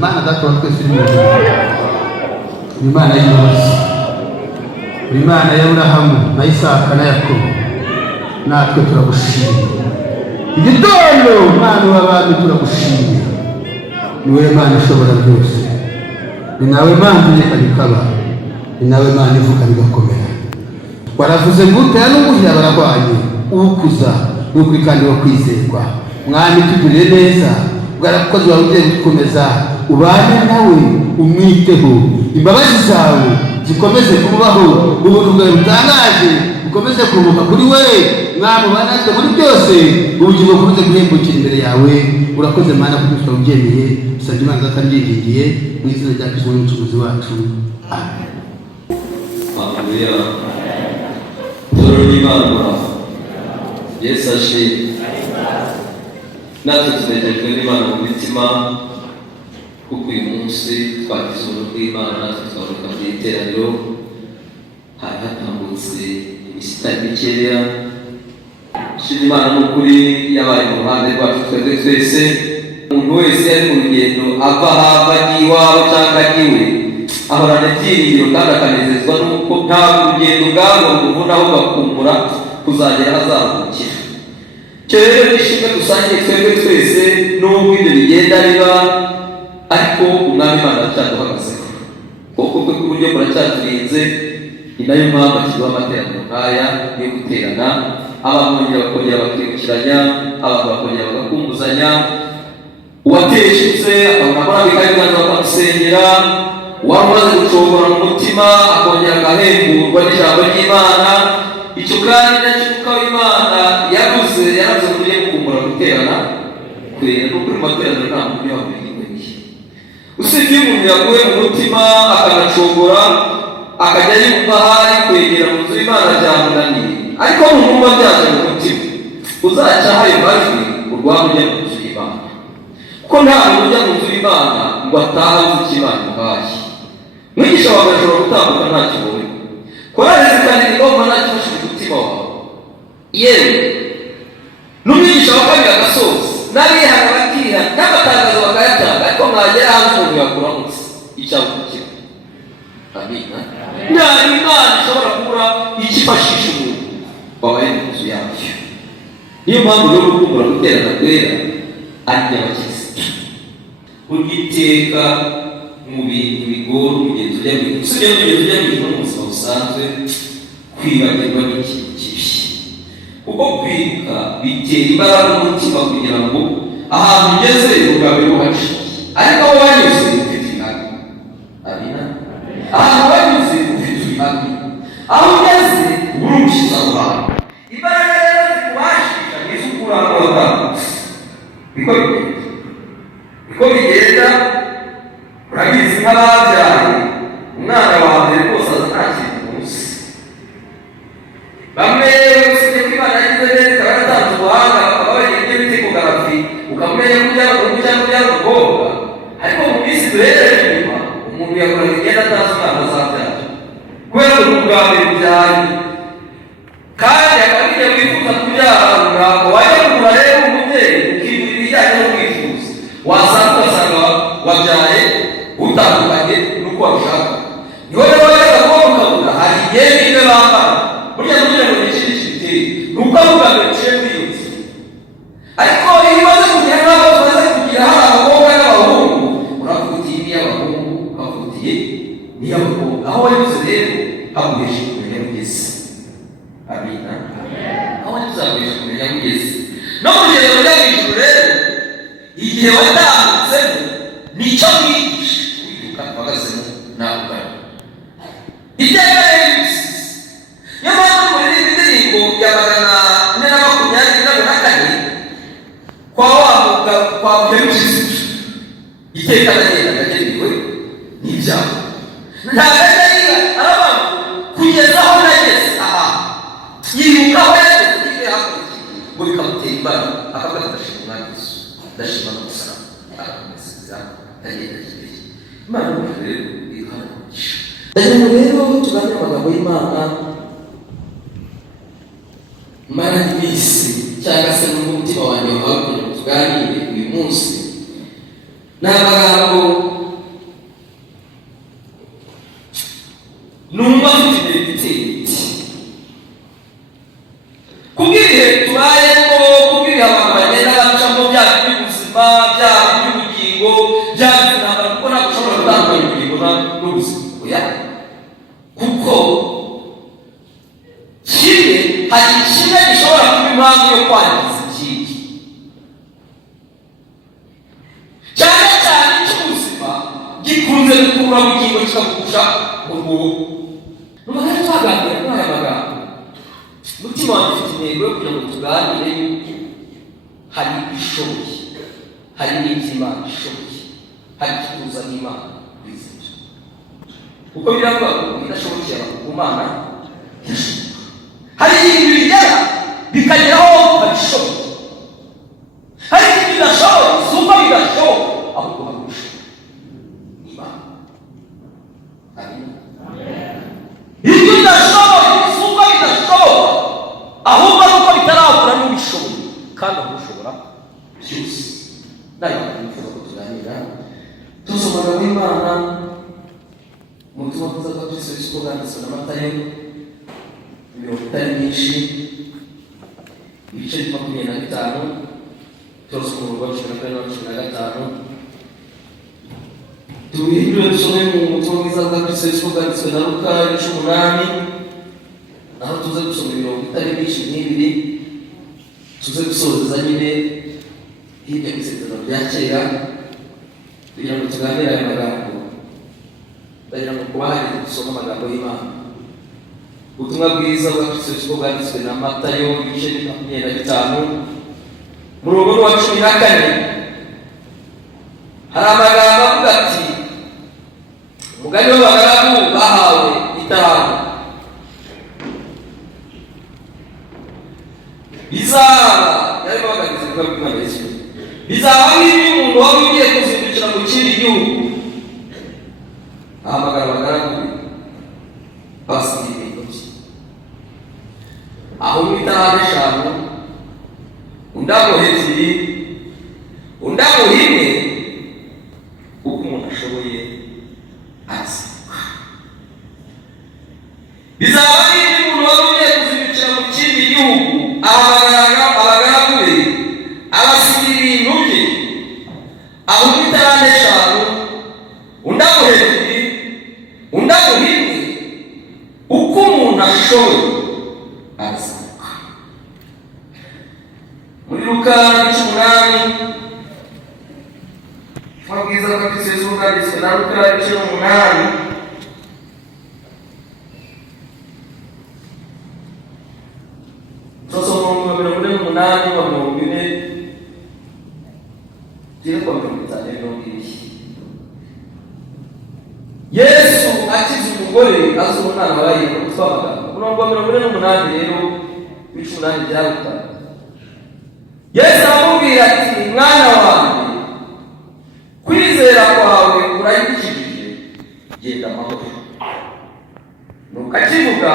Imana data wa twese iri mu ijuru, Imana y'imbabazi, Imana ya Aburahamu na Isaka na Yakobo, natwe turagushimira igitondo. Mana w'abami turagushimira, ni wowe Mana ishobora byose, ni nawe Mana utegeka bikaba, ni nawe Mana ivuga bigakomera. Waravuze ngo utera n'umuhira barahwanye, ukuza n'ukuri kandi wo kwizerwa. Mwami tugirire neza, bwarakoze wawe ugiye gukomeza, ubane nawe umwiteho, imbabazi zawe zikomeze kubaho, ubuntu bwawe butangaje bukomeze kuruhuka kuri we. Mwami ubane natwe muri byose, ubugingo bukomeze guhembukira imbere yawe. Urakoze Mana kuko twabyemeye, usabye Imana zatangiye mu izina rya Kristo n'umucunguzi wacu, amen. Haleluya. Toro n'Imana Yesu ashimwe. Natwe tunejejwe n'Imana mu mitima, kuko uyu munsi twagize ubuntu bw'Imana, natwe twaboneka mu iteraniro. Hari hatambutse iminsi itari mikeya. Shima Imana n'ukuri yabaye mu ruhande rwacu twebwe twese. Umuntu wese ari mu rugendo ava ahava agiye iwawe cyangwa agiwe, ahorana ibyiringiro kandi akanezezwa n'uko nta rugendo bwabo ruvuna aho bakumbura kuzagera hazamukira. Rero nishimwe dusangiye twebwe twese, n'ubwo ibyo bigenda biba, ariko Umwami Imana aracyaduhagazeho, kuko kwe k'uburyo muracyaturinze. Ni nayo mpamvu ashyiraho amateraniro nk'aya yo guterana, abantu bakongera bakibukiranya, abantu bakongera bagakumbuzanya. Uwateshutse akabona ababika ibiganza bakamusengera, uwari umaze gucogora mu mutima akongera agahemburwa n'ijambo ry'Imana. Icyo kandi nacyo Umwuka w'Imana yavuze uburyo gukumbura guterana kwera. N'ukuri mu materaniro nta muntu yakwiriye, usibye iyo umuntu yaguye mu mutima akanacogora, akajya yumva hari kwegera mu nzu y'Imana byamunaniye. Ariko numva byaje mu mutima, uzacyaha ayo majwi urwanya ujya mu nzu y'Imana, kuko nta muntu ujya mu nzu y'Imana ngo atahe azi icyo Imana imuhaye. Mwigisha wawe ashobora gutambuka nta kibonye, korari kandi igomba nta kifashe umutima wawe. Yewe n'umwigisha wa kabiri agasoza, n'abihana bakiha, n'amatangazo bakayatanga, ariko mwagera hanze umuntu yakuramutse icyago kiba. Amina. Nta Imana ishobora kubura ikifashisha umuntu wabaye mu nzu yacu. Niyo mpamvu yo gukumbura guterana kwera ari iby'abakirisitu. Urwiteka mu bintu bigora umugenzi ujya mu ijuru, usibye n'umugenzi ujya mu ijuru no mu buzima busanzwe, kwibagirwa n'ikintu kibi. Kuko kwibuka bitera imbaraga umutima kugira ngo ahantu ugeze ugabe uhace, ariko aho wanyuze ufite ibihaga. Amina. Ahantu wanyuze ufite ibihaga, aho ugeze urukiza abantu. Imbaraga rero zikubashisha nizo ukuramo watambutse. Niko bigenda. Urabizi nk'ababyaye umwana wa mbere rwose aza nta kintu munsi. Bamwe usibye ko Imana yagize neza ikaba yaratanze ubuhanga, bakaba bagira ibyo bita ekogarafi, ukamenya ko ubyara umuhungu cyangwa ubyara umukobwa. Ariko mu minsi duhereje inyuma, umuntu yakoraga igenda atazi umwana azabyara, kubera ko ubwa mbere ubyaye kandi akaba agiye wifuza kubyara runaka. Wajya kugura rero umubyeyi ukigurira ibijyanye no kwifuza, wasanga ugasanga wabyaye utandukanye n'uko wabishaka. Niho rero wajyaga kuba ukabura hari igihe n'ibyo bambara, burya kugira ngo n'ikindi kibiteye ni uko avuga ngo biciye muri iyo nzira. Ariko iyo umaze kugira n'abo tumaze kugira hari abakobwa n'abahungu, uravuga uti iyi ni iy'abahungu, ukavuga uti iyi ni iy'abakobwa. Aho wanyuze rero haguhesha kumenya ugeze. Amina. Aho wanyuze haguhesha kumenya ugeze. No mu rugendo rujya mu ijuru rero, igihe watambutsemo nicyo mwigisha wiruka uhagazemo nawe ubwawe. Iteka y'ibisi. Niyo mpamvu muri iyi ndirimbo ya 424 kwa wamuga kwa Kristo, iteka n'agenda kagenewe n'ibyago. Ntagenda arabantu kugeza aho nageze. Aha yiruka aho yageze igihe hakurya muri kamutera imbaraga, akavuga ndashima Umwami Yesu, ndashima no gusara arakomeza agenda kibiri. Imana n'ukuri rero irahanisha. Rero tuganira amagambo y'Imana mara n'isi, cyangwa se n'umutima wanjye wahawe kugira ngo tuganire uyu munsi. Ni amagambo byanze ntabwo kuko ntabwo ushobora gutandukanya ubugingo n'ubuzima. Oya, kuko kimwe hari kimwe gishobora kuba impamvu yo kwangiza ikindi, cyane cyane cy'ubuzima gikunze gukurura ubugingo kikagusha urwo. Nubwo twaganira kuri aya magambo, umutima wanjye ufite intego yo kugira ngo tuganire yuko hari ibishoboye, hari n'iby'Imana ishoboye, hari ikituza n'Imana bizera. Kuko biravuga ngo idashobokeye abantu ku Mana irashoboka. Hari ibintu bigera bikageraho babishoboye, hari ibintu bidashoboye si uko bidashoboka ahubwo habusha Imana. Ibyo bidashoboye si uko bidashoboka ahubwo ari uko bitarahura n'ubishoboye kandi aho ushobora byose. Nayo nifuza ko tuganira tusobanura w'Imana mu butumwa bwiza bwa Kristo Yesu bwanditswe na Matayo mirongo itari myinshi ibice 25 cyose ku murongo wa 24-25. Tuhindure dusome mu butumwa bwiza bwa Kristo Yesu bwanditswe na Luka 18, naho tuze gusoma mirongo itari myinshi n'ibiri, tuze gusoreza nyine hirya y'isezerano rya kera kugira ngo tuganire aya magambo. Ndagira ngo kuba hari gusoma amagambo y'Imana. Ubutumwa bwiza bwa Kristo Yesu bwanditswe na Matayo ibice 25 murongo wa 14. Hari amagambo avuga ati, umugani w'abagaragu bahawe italanto. Bizaba yari baganize kuba bw'Imana Yesu. Bizaba nk'iby'umuntu wari ugiye kuzindukira mu kindi gihugu, ahamagara abagaragu basiga ibintu bye. Aho mu italanto 5, undi amuha 2, undi amuha 1, uko umuntu ashoboye azimuka. Bizaba nk'iby'umuntu wari ugiye kuzindukira mu kindi gihugu, ahamagara abagaragu be abasiga ibintu bye. Aho mu italanto 5, undi amuha 2, undi amuha 1, uko umuntu ashoboye azimuka. Muri Luka 18 mabwiza bwa Kristo Yesu bwanditswe na Luka 18 tusoma mu 48 wa 40 kiri kwa 50. Yesu akiza umugore azi umwana waraye kutwabaga. Murongo wa 48 rero w'icunani bya Luka. Yesu aramubwira ati, mwana wanjye, kwizera kwawe kurayikijije, genda amahoro. Nuko akivuga,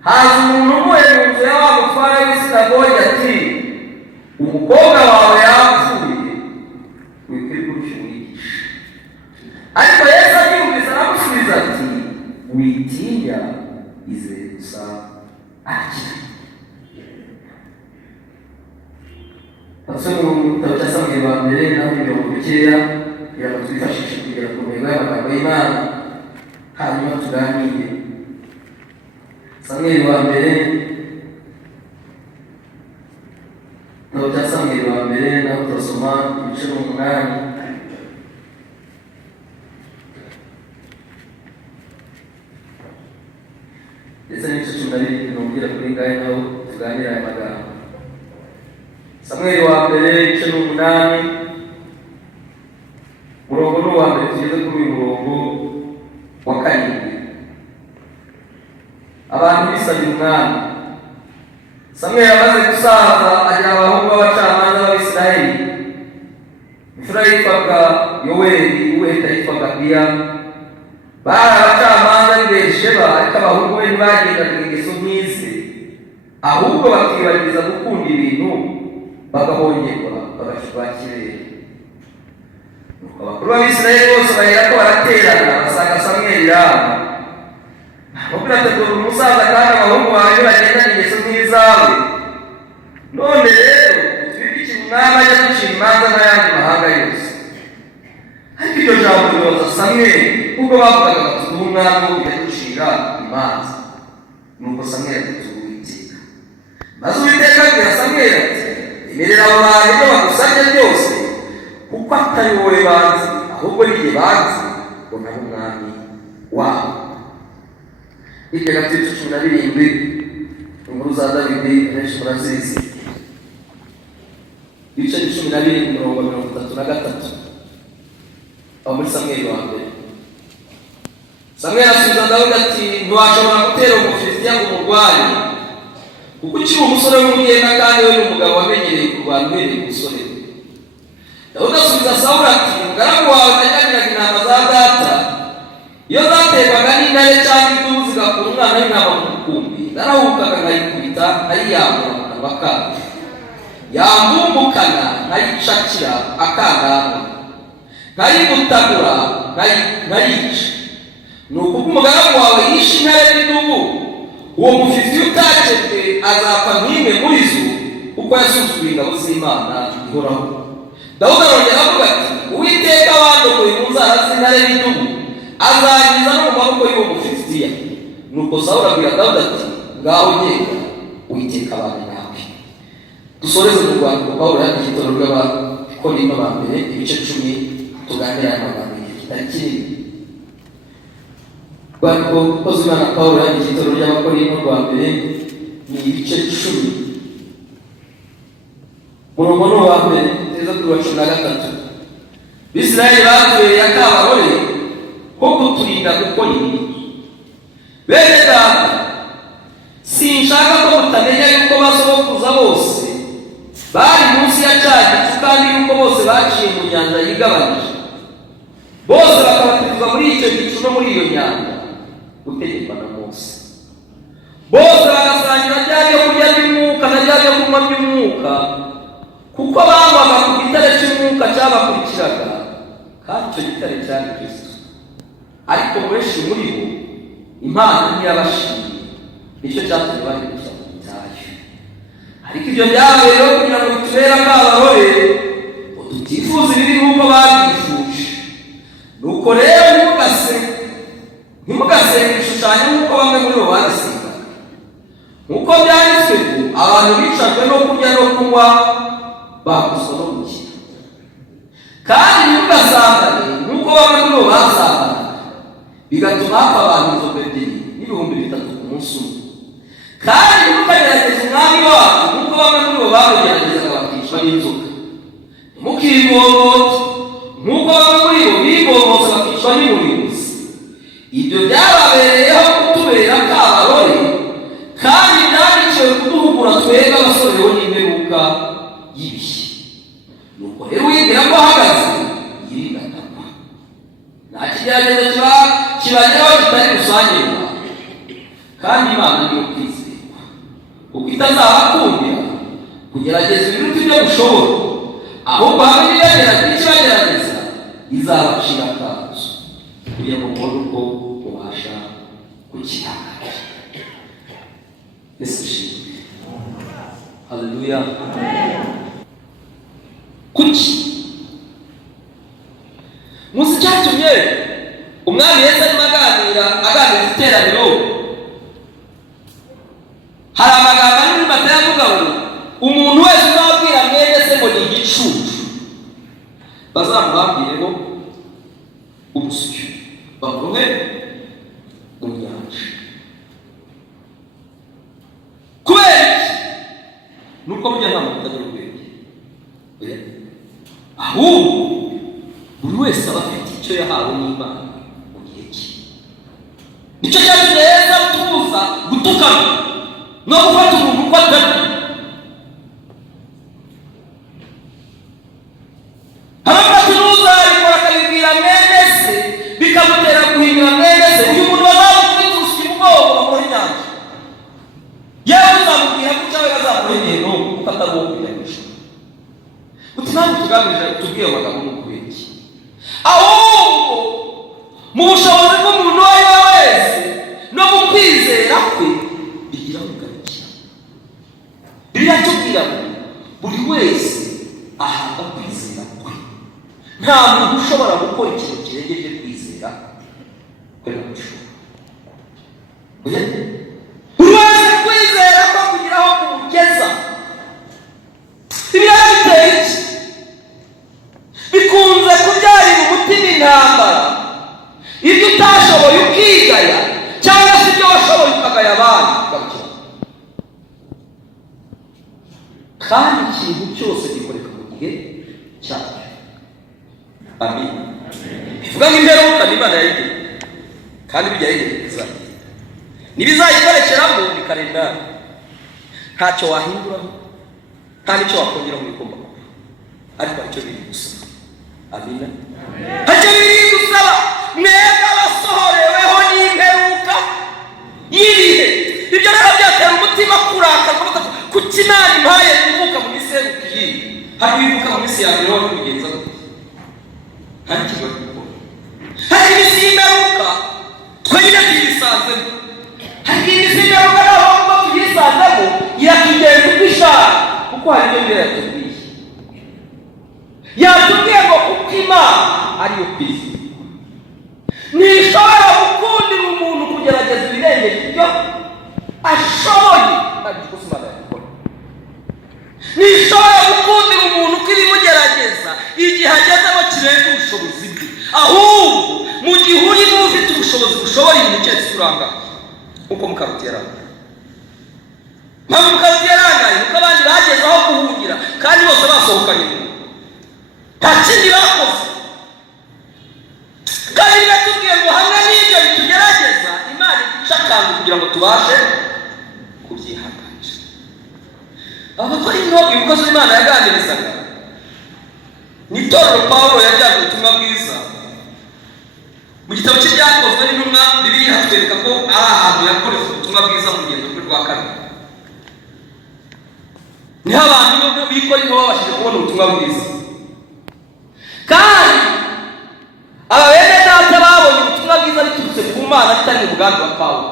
haza umuntu umuye mu nzu ya wa mutware w'isinagogi ati, umukobwa wawe yapfuye, wikwirirwa umwigisha. Ariko Yesu abyumvise aramusubiza ati, witinya, izere gusa arakira. Asoma mu gitabo cya Samweli wa mbere naho mirongo mikeya kugira ngo twifashishe kugera ku ntego y'amagambo y'Imana, hanyuma tuganire. Samweli wa mbere, igitabo cya Samweli wa mbere naho turasoma ibice 8 ndetse n'ibice 12 nongera kuri ngahe naho tuganire aya magambo. Samweli wa mbere ibice 8 murongo wa mbere tugeze kuri uyu murongo wa 7. Abantu bisabira umwami. Samweli amaze gusaza agira abahungu b'abacamanza b'Abisirayeli. Imfura yitwaga Yoweli, uweta yitwaga Abiya. Bari abacamanza b'i Berisheba, ariko abahungu be ntibagendaga ingeso nk'ize, ahubwo bakibagiriza gukunda ibintu bagahongerwa bagashyirwa kirere. Abakuru b'Abisirayeli bose bahera ko baraterana basanga Samweli aho. Mubwira ati, dore umusaza kandi abahungu bawe bagendana ingeso nk'izawe. None rero twibikire umwami ajya gucira imanza n'ayandi mahanga yose. iryo jambo ribaza Samweli ubwo bavugaga bati umwami yaducira imanza. Nuko Samweli ati Uwiteka. Maze Uwiteka abwira Samweli ati emerera abantu ibyo bagusabye byose, kuko atari wowe bazi ahubwo ni jye bazi, ngo nabe umwami wabo. Hirya gato cumi na birindwi inkuru za Dawidi benshi murazizi. Ibice 12:33 aho muri Samweli wa mbere. Samweli asubiza Dawidi ati ntiwashobora gutera Umufilisitiya ngo umurwanye, kuko ukiri umusore w'umugenda kandi we n'umugabo wamenyereye kurwana uhereye umusore we. Dawidi asubiza Sawuli ati umugaragu wawe najyaniraga intama za data, iyo zaterwaga n'intare cyangwa idubu zigakura umwana w'intama mu mukumbi, narahukaga nkayikubita nkayiyambura mu kanwa kayo, yambumbukana nkayicakira akanganga, nkayimutagura nkayica. Nuko umugaragu wawe yishe intare n'idubu, uwo Mufilisitiya utakebwe azapfa nk'imwe muri zo, kuko yasuzuguye ingabo z'Imana ihoraho. Dawudi arongera avuga ati Uwiteka wandokoye mu nzara z'intare n'idubu azankiza no mu maboko y'uwo Mufilisitiya. Nuko Sawuli abwira Dawudi ati ngaho genda, Uwiteka abane nawe. Dusoreze mu rwandiko Pawulo yandikiye itorero ry'Abakorinto ba mbere ibice 10 tuganira amagambo kitari kinini. Rwandiko ukoze Imana Pawulo yandikiye itorero ry'Abakorinto rwa mbere ni ibice 10 umurongo wa mbere kugeza kuri wa 13. Bisirayeli batuye akabarore ko kuturinda gukora ibi. Bene data, sinshaka ko mutamenya yuko basogokuruza bose bari munsi ya cya gicu, kandi yuko bose baciye mu nyanja yigabanije, bose bakabatizwa muri icyo gicu no muri iyo nyanja gutegekwa na Mose. Bose bagasangira rya ryo kurya by'umwuka na rya ryo kunywa by'umwuka, kuko banywaga ku gitare cy'umwuka cyabakurikiraga, kandi icyo gitare cyari Kristo. Ariko benshi muri bo Imana ntiyabashimiye, nicyo cyatumye bahindukira mu butayu. Ariko ibyo byabaye rero kugira ngo bitubere akabarore, ngo tutifuza ibibi nk'uko babyifuje. Nuko rero ntimugasenge ibishushanyo nk'uko bamwe muri bo babisengaga, nk'uko byanditswe ngo abantu bicajwe no kurya no kunywa bakuzwa no gukina. Kandi ntimugasambane nk'uko bamwe muri bo basambanaga, bigatuma hapfa abantu inzovu 2,300 ku munsi umwe. Kandi ntimukagerageze umwami wacu nk'uko bamwe muri bo bamugeragezaga bakicwa n'inzoka. Ntimukibohote nk'uko bamwe muri bo bibohotse bakicwa n'umurimbuzi. Ibyo byababereyeho kutubera akabarore, kandi byandikiwe kuduhugura twebwe abasore bo n'imperuka y'ibihe. Nuko rero wibwira ko ahagaze yirinda atagwa. Nta kigeragezo kibageraho kitari gusangirwa, kandi Imana niyo kwizerwa, kuko itazabakundira kugerageza ibiruta ibyo gushobora, ahubwo hamwe n'ikibagerageza izabacira akazo, kugira ngo mubone uko mubasha kukihanganira. Yesu ashimwe. Haleluya. Kuki muzi cyatumye umwami Yesu arimo aganira iteraniro, hari amagambo ari muri Matayo avuga ngo umuntu wese uzabwira mwene se ngo ni igicucu bazamuhambiremo urusyo bamurohe mu nyanja. Kubera iki? Nuko burya nta muntu utagira ubwenge, ahubwo buri wese aba afite icyo yahawe n'Imana mu gihe cye. Nicyo cyatumye Yesu atubuza gutukana no gufata umuntu uko atari. Abafata n'uzabikora akabibwira mwene se bikamutera guhindura mwene se, uyu muntu bazamukubita urusyo ubwoba bakora inyanja. Yewe uzamubwira ko icyawe bazakora ingendo kuko atari uwo kwiganisha. Uti ntabwo tugamije tubwiye amagambo n'ukubera iki? Ahubwo mu bushobozi bw'umuntu uwo ari we wese no mu kwizera kwe bigira kugarukira. Biratubwira ngo buri wese ahabwa kwizera kwe, nta muntu ushobora gukora ikintu kirengeje kwizera kwera gushobora buri wese kwizera ko kugira aho kumugeza. Ibyo biteye iki? Bikunze kubyarira umutima intambara, ibyo utashoboye ukigaya cyangwa se ibyo washoboye ukagaya abandi. Kandi ikintu cyose gikoreka mu gihe cyacyo. Amen. Bivuga ngo imperuka n'Imana yayigiye kandi bijya yigeza nibizayikorekeramo bikarendana, ntacyo wahinduraho nta n'icyo wakongeraho bigomba kuba, ariko icyo biri gusaba. Amina. Icyo biri gusaba mwebwe abasohoreweho n'imperuka y'ibihe. Ibyo rero byatera umutima kurakara kuki Imana impaye kuvuka mu minsi y'urukiye, hari wibuka mu minsi ya mbere wari kubigenza gute? Hari ikibazo gukora, hari iminsi y'imperuka twenyine tuyisanzemo, hari iminsi y'imperuka naho kuba tuyisanzemo iratugenza uko ishaka, kuko hari ibyo mbere yatubwiye. Yatubwiye ngo kuko Imana ariyo kwizera, ntishobora gukundira umuntu kugerageza ibirengeje ibyo ashoboye, ariko Imana yabikora. Ntishobora gukundira umuntu ko ibimugerageza igihe agezemo kirenze ubushobozi bwe, ahubwo mu gihe urimo ufite ubushobozi bushoboye ibintu cyose urangaye, uko Mukaruti yarangaye. Mpamvu Mukaruti yarangaye nuko abandi bageze aho guhungira kandi bose basohokanye mu nta kindi bakoze. Kandi biratubwiye ngo hamwe n'ibyo bitugerageza Imana idushakanga kugira ngo tubashe kubyihanganisha. Abakora intoki ibibazo Imana yaganirizaga n'itorero Pawulo yajyanye ubutumwa bwiza mu gitabo cye cyakozwe n'intumwa. Bibiliya hatwereka ko ari ahantu yakoreye ubutumwa bwiza mu rugendo rwe rwa kabiri. Niho abantu bikora intoki babashije kubona ubutumwa bwiza, kandi aba bene data babonye ubutumwa bwiza biturutse ku Mana bitari mu mugambi wa Pawulo.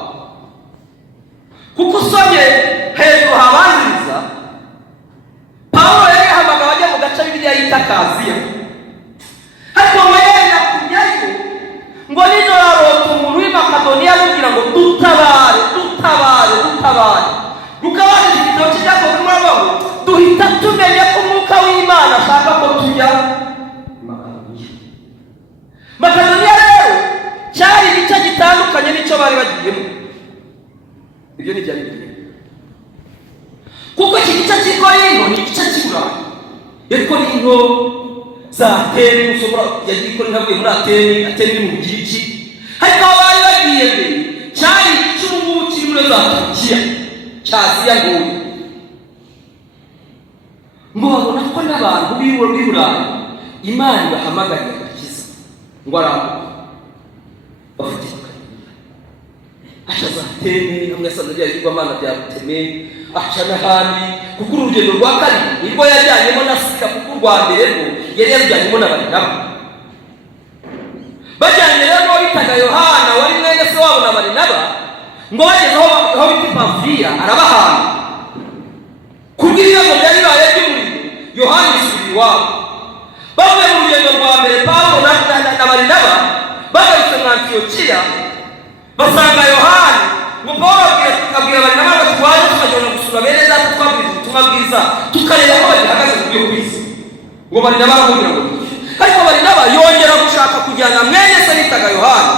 Kuko usomye hejuru habanziriza, Pawulo yari yahamagawe ajya mu gace Bibiliya yita Kaziya, ariko ngo yenda kujyayo ngo nijoro arota umuntu w'i Makedoniya amubwira ngo dutabare dutabare dutabare. Rukabanije igitabo cy'ibyakozwe n'Abagabo, duhita tumenya ko umwuka w'Imana ashaka ko tujya Makedoniya. Rero cyari igice gitandukanye n'icyo bari bagiyemo. Ibyo ni byari bigiye, kuko iki gice cy'Ikorinto ni igice cy'Iburayi.Ikorinto za Ateni, ushobora yagiye Ikorinto avuye muri Ateni mu Bugiriki, ariko aho bari bagiye mbere cyari igice ubu ngubu kiri muri za Turukiya cya Aziya nguyu. Ngo babona ko n'abantu b'i Burayi Imana ibahamagarira agakiza, ngo arambuka bafite Makedoniya. Aca za Ateni, hamwe yasanze bya bigirwamana bya Buteme, aca n'ahandi, kuko urugendo rwa kabiri nibwo yajyanyemo na Sila, kuko urwa mbere rwo yari yarujyanyemo na Barinaba. Bajyanye rero bitaga Yohana wari mwene se wabo na Barinaba, ngo bageze aho bita Pamfiliya arabahana. Kubw'ibibazo byari bibaye by'umurimo, Yohana yisubira iwabo. Bavuye mu rugendo rwa mbere, Pawulo na Barinaba bagarutse mu Antiyokiya, basanga Yohana. Ngo Pawulo abwira Barinaba ngo twaje tukajyana gusura bene data twabwiriza ubutumwa bwiza, tukareba ko bagihagaze ku byo kwiza. Ngo Barinaba aramubwira ngo niki, ariko Barinaba yongera gushaka kujyana mwene se bitaga Yohana,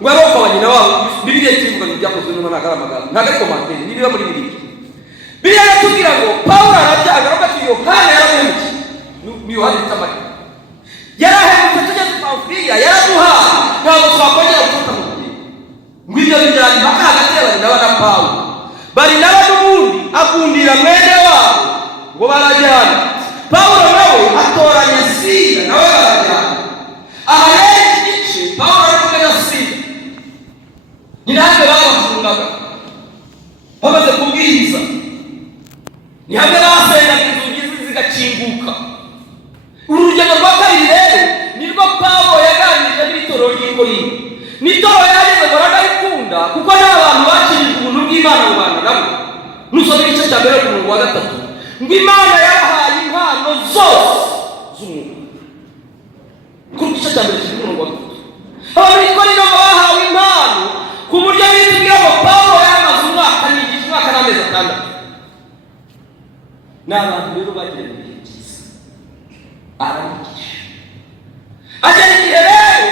ngo aroko abanyina wabo. Bibiliya ikivuga ngo byakozwe n'Imana ntabwo ari amagambo, ntabwo ari komanteri, nibiba muri Bibiliya. Bibiliya iratubwira ngo Pawulo arabyaga, aravuga ati Yohana yaramuhemukiye. Ni Yohana bita Mariya yarahemutse, tugeze Pamfiliya yaraduhaye, ntabwo twakongera gufata mu mubiri. Ngo ibyo bijyana impaka hagati ya Barinaba na Pawulo. Barinaba n'ubundi akundira mwene wabo, ngo barajyana. Pawulo nawe atoranya Sila, nawe barajyana. Aha rero iki gice Pawulo ari kumwe na Sila, ni natwe babafungaga bamaze kubwiriza, ni hamwe basengaga inzugi zigakinguka. Uru rugendo rwa kabiri rero nirwo Pawulo yaganirije n'itorero ry'Ikorinto. N'itorero yarageze ngo arabikunda, kuko nta bantu bakirijwe ubuntu bw'Imana mu Rwanda nabo. Nusoma igice cya mbere ku murongo wa 3, ngo Imana yabahaye impano zose z'umwuka. cya mbere kiri mu Rwanda. Abakorinto bahawe impano ku buryo bizwiho ngo Pawulo yamaze umwaka n'amezi 6. N'abantu rero bagiye mu bihe byiza aramugisha agera igihe rero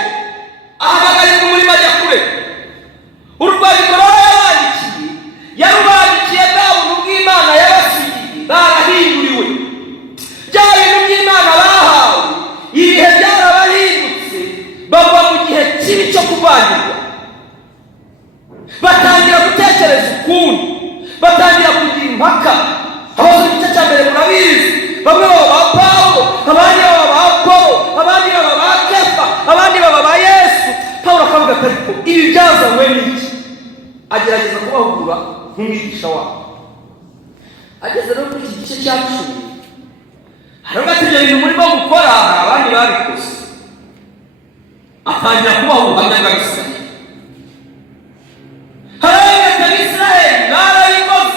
ahamagarira umurimo ajya kure. Urwandiko yarubandikiye bwa buntu bw'Imana yabasigiye barahinduriwe. Bya bintu by'Imana bahawe ibihe byarabahindutse bava mu gihe kibi cyo kuvangirwa, batangira gutekereza ukundi, batangira kugira impaka. Aho mu gice cya mbere murabizi, bamwe baba ba Pawulo, abandi baba ba Apolo, abandi baba ba Kefa, abandi baba ba Yesu. Pawulo akavuga ati ariko ibi byazanywe n'iki? Agerageza kubahugura nk'umwigisha wabo. Ageze no kuri iki gice cya 10, haravuga ati ibyo bintu murimo gukora hari abandi babikoze. Atangira kubaha ubuhamya bw'Abisirayeli. Haravuga ati Abisirayeli barabikoze,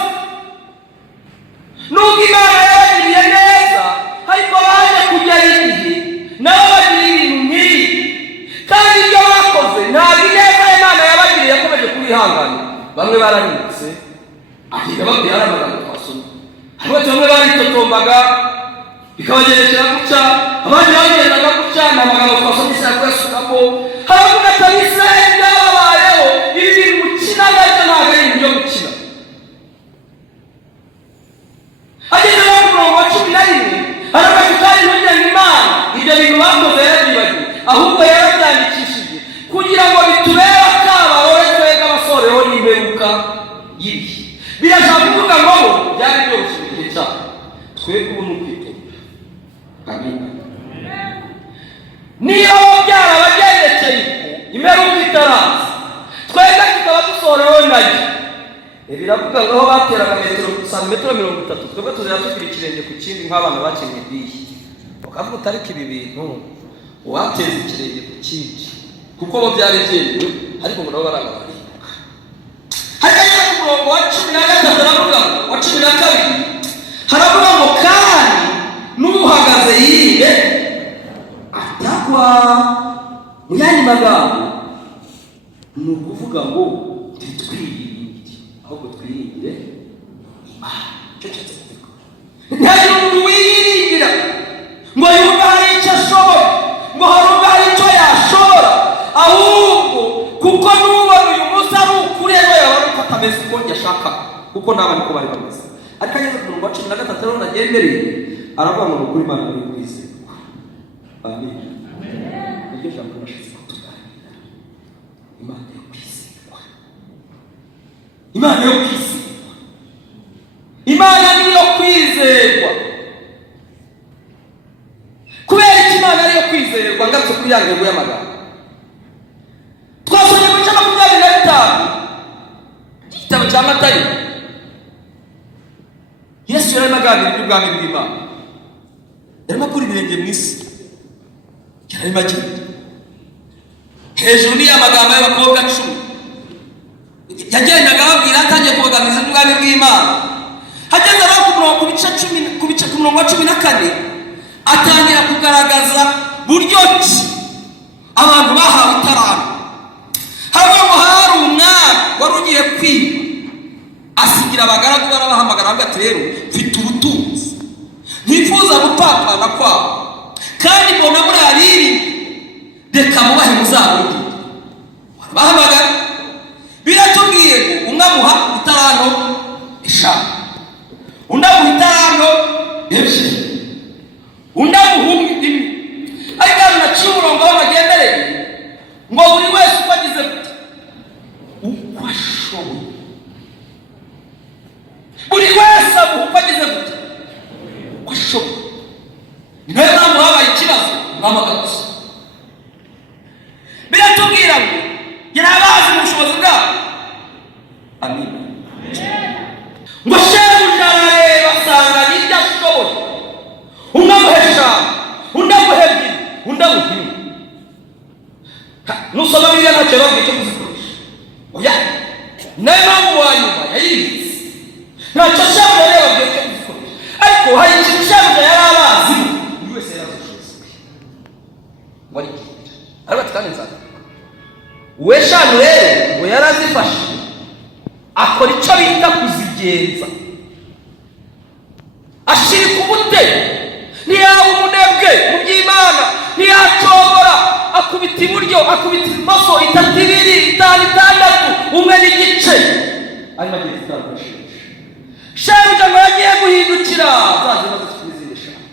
nubwo Imana yabagiriye neza, ariko baje kugera igihe nabo bagira ibintu nk'ibi, kandi ibyo bakoze ntabwo ineza Imana yabagiriye yakomeje kubihanganira. Bamwe barahindutse ahiga babwira amagambo twasoma. Hariho bamwe baritotombaga bikabagerekera guca, abandi bagendaga guca ni amagambo twasoma Isaya kuyasubiramo. Haravuga ati Abisirayeli byababayeho ibi bintu mukina nabyo ntabwo ari ibyo gukina. Ageze no ku murongo wa 11 haravuga ati kandi ntugire Imana ibyo bintu bakoze yarabyibagiwe, ahubwo yarabyandikishije kugira ngo bitubere akabarore twebwe abasoreho n'imperuka y'ibihe. Birashaka kuvuga ngo byari byoroshye mu gihe cyabo, twebwe ubu ni ukwitonda. Amina. Niyo byarabagendekeye imperuka itaraza, twebwe tukaba dusoreho nayo. Biravuga ngo aho bateraga santimetero 30, twebwe tuzajya tugira ikirenge ku kindi nk'abana bakinnye biyi. Bakavuga utariko ibi bintu wateza ikirenge ku kindi kuko bo byari byemewe, ariko ngo nabo barangabari. Hageze ku murongo wa 13 haravuga wa 12 haravuga ngo kandi n'uhagaze yirinde atagwa. Mu yandi magambo ni ukuvuga ngo ntitwiringire, ahubwo twiringire Imana. Nta muntu wiringira ngo yumva hari icyo ashobora, ngo harumva hari icyo yashobora, ahubwo kuko n'ubona uyu munsi ari ukuri rero yabona ko atameze uko yashaka, kuko naba niko bari bameze. Ariko ageze ku murongo wa 13 rero nagendereye aravuga ngo ukuri Imana ni kwizerwa. Amen. Iryo jambo nashize kutuganira. Imana yo kwizerwa. Imana yo kwizerwa. Imana ni yo kwizerwa. Kubera iki Imana ari yo kwizerwa? Ngatse kuri yange y'amagambo twasomye mu cya 25 igitabo cya Matayo. Yesu yarimo aganira iby'ubwami bw'Imana, yarimo akura ibirenge mu isi, yarimo agenda hejuru y'amagambo y'abakobwa 10 yagendaga ababwira atangiye kubaganiriza ubwami bw'Imana. Hageze no ku murongo ku murongo wa 14 atangira kugaragaza buryo ki abantu bahawe itarano. Haba hari umwami wari ugiye kwiba, asigira abagaragu barabahamagara avuga ati rero mfite ubutunzi ntifuza gupapana kwabo, kandi mbona muri abiri reka mubahe muzaburi. Barabahamagara, biratubwiye ngo umwe amuha itarano 5, undi amuha itarano 2, undi amuha 1. Ariko naciye umurongo w'amagendereye ngo buri wese uko agize uko ashoboye, buri wese amuha uko agize uko ashoboye. Niyo mpamvu habaye ikibazo mwamagaruza. Biratubwira ngo yarabazi mu bushobozi bwabo. Amina. Ngo shebuja arareba asanga n'ibyo ashoboye, umwe amuhesha, undi amuha 2, undi amuha 1. Nusoma Bibiliya ntacyo babwiye cyo kuzikoresha. Oya, nayo mpamvu wa nyuma yayibitse ntacyo shebuja yari yababwiye cyo kuzikoresha, ariko hari ikintu shebuja yari abazi buri wese yari azi ubushobozi bwe. Wari igihe kandi nzara we shanu rero ngo yarazifashe akora icyo bita kuzigenza ashirika ubute ntiyaba umunebwe mu by'Imana ntiyacogora akubita iburyo akubita ibumoso itatu ibiri itanu itandatu umwe n'igice arimo agiye zitandukanye shebuja ngo yagiye guhindukira zaze maze n'izindi eshanu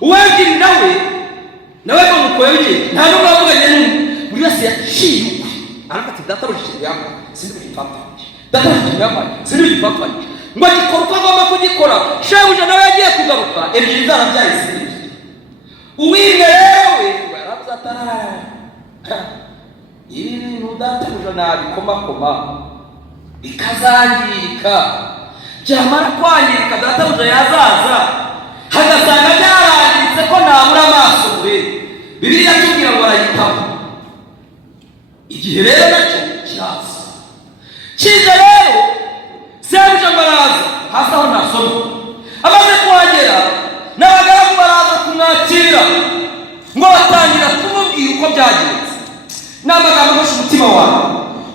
uwegiri nawe ngo mukoye nta n'ubwo avuganye n'umwe buri wese yaciye ukwe aravuga ati data rushinzwe yambaye sindi kugipapanye data rushinzwe yambaye sindi kugipapanye ngo agikora uko agomba kugikora shebuja nawe yagiye kugaruka ebyiri zarabyaye zibiri uwimwe rero we yaravuze atarara ibi bintu databuja nabikomakoma bikazangirika byamara kwangirika databuja yazaza hagasanga byarangiritse ko ntabura amaso we Bibiliya tubwira ngo arayitaho igihe rero nacyo kiraza kiza rero sebuja ngo araza hasi aho ntasoma amaze kuhagera n'abagaragu baraza kumwakira ngo batangira kumubwira uko byagenze n'amagambo afashe umutima wawe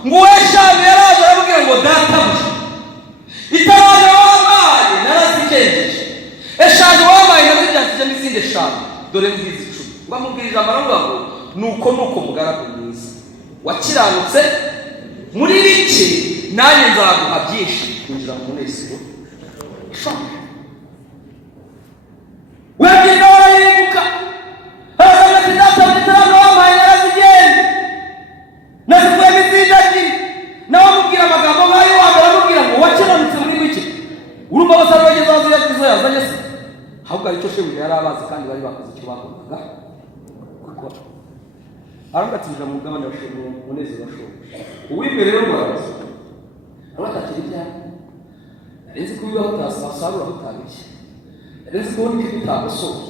ngo we shanu yaraje arabwira ngo databuja itabaza wambaye narazikengeje eshanu wambaye nazibyankije n'izindi eshanu dore ngizi 10 ngo amubwirije amaravuga ngo nuko mugaragu mwiza wakiranutse muri bike nanjye nzaguha byinshi kugira mu munezero wegenda warayibuka haraza ati databuja wambaye narazigende nazivuye mizindagiri nawe amubwira amagambo nk'ayo wambere amubwira ngo wakiranutse muri bike urumva abasare bageze aho izo yazanye se ahubwo aricyo shebuja yari abazi kandi bari bakoze icyo bagombaga gukora aravuga ati njira mu mugabane munezero washoboje uw'imbere rero rwaraza aravuga ati ibyaha narinzi ko bibaho utasarura utabishye narinzi ko ubundi ko utagosoye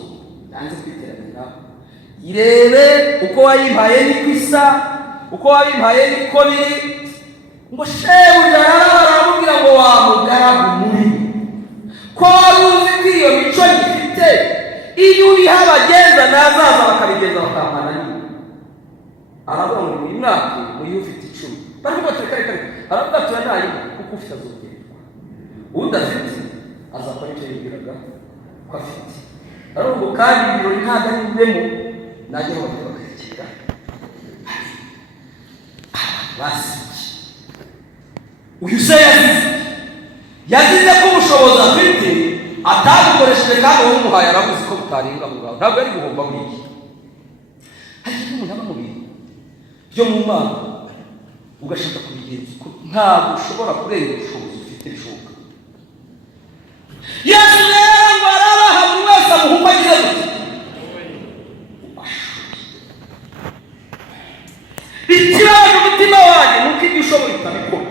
nanze kwiteranira irebe uko wayimpaye niko isa uko wayimpaye niko biri ngo shebuja aramubwira ngo wamugaragu muri ko wari uzi ko iyo mico gifite iyo ubiha abagenza nazaza bakabigeza bakampana nyine aravuga ngo uyu mwaka muyo ufite 10 baravuga ati kare aravuga ati ntayo kuko ufite azogerwa udafite azakora icyo yibwiraga ko afite aravuga ngo kandi ibirori ntabwo ari bubemo najya aho bakakira basi uyu se yagize ko ubushobozi afite atabukoresheje kandi uwo umuhaye arabuzi ko butarenga mu bwawe ntabwo ari guhomba muri iki ariko umuntu aba mu bintu byo mu Mana ugashaka kubigenza uko ntabwo ushobora kurenga ubushobozi ufite bishoboka Yesu rero ngo arabaha buri wese amuha agize ikibazo umutima wanjye nuko ibyo ushoboye utabikora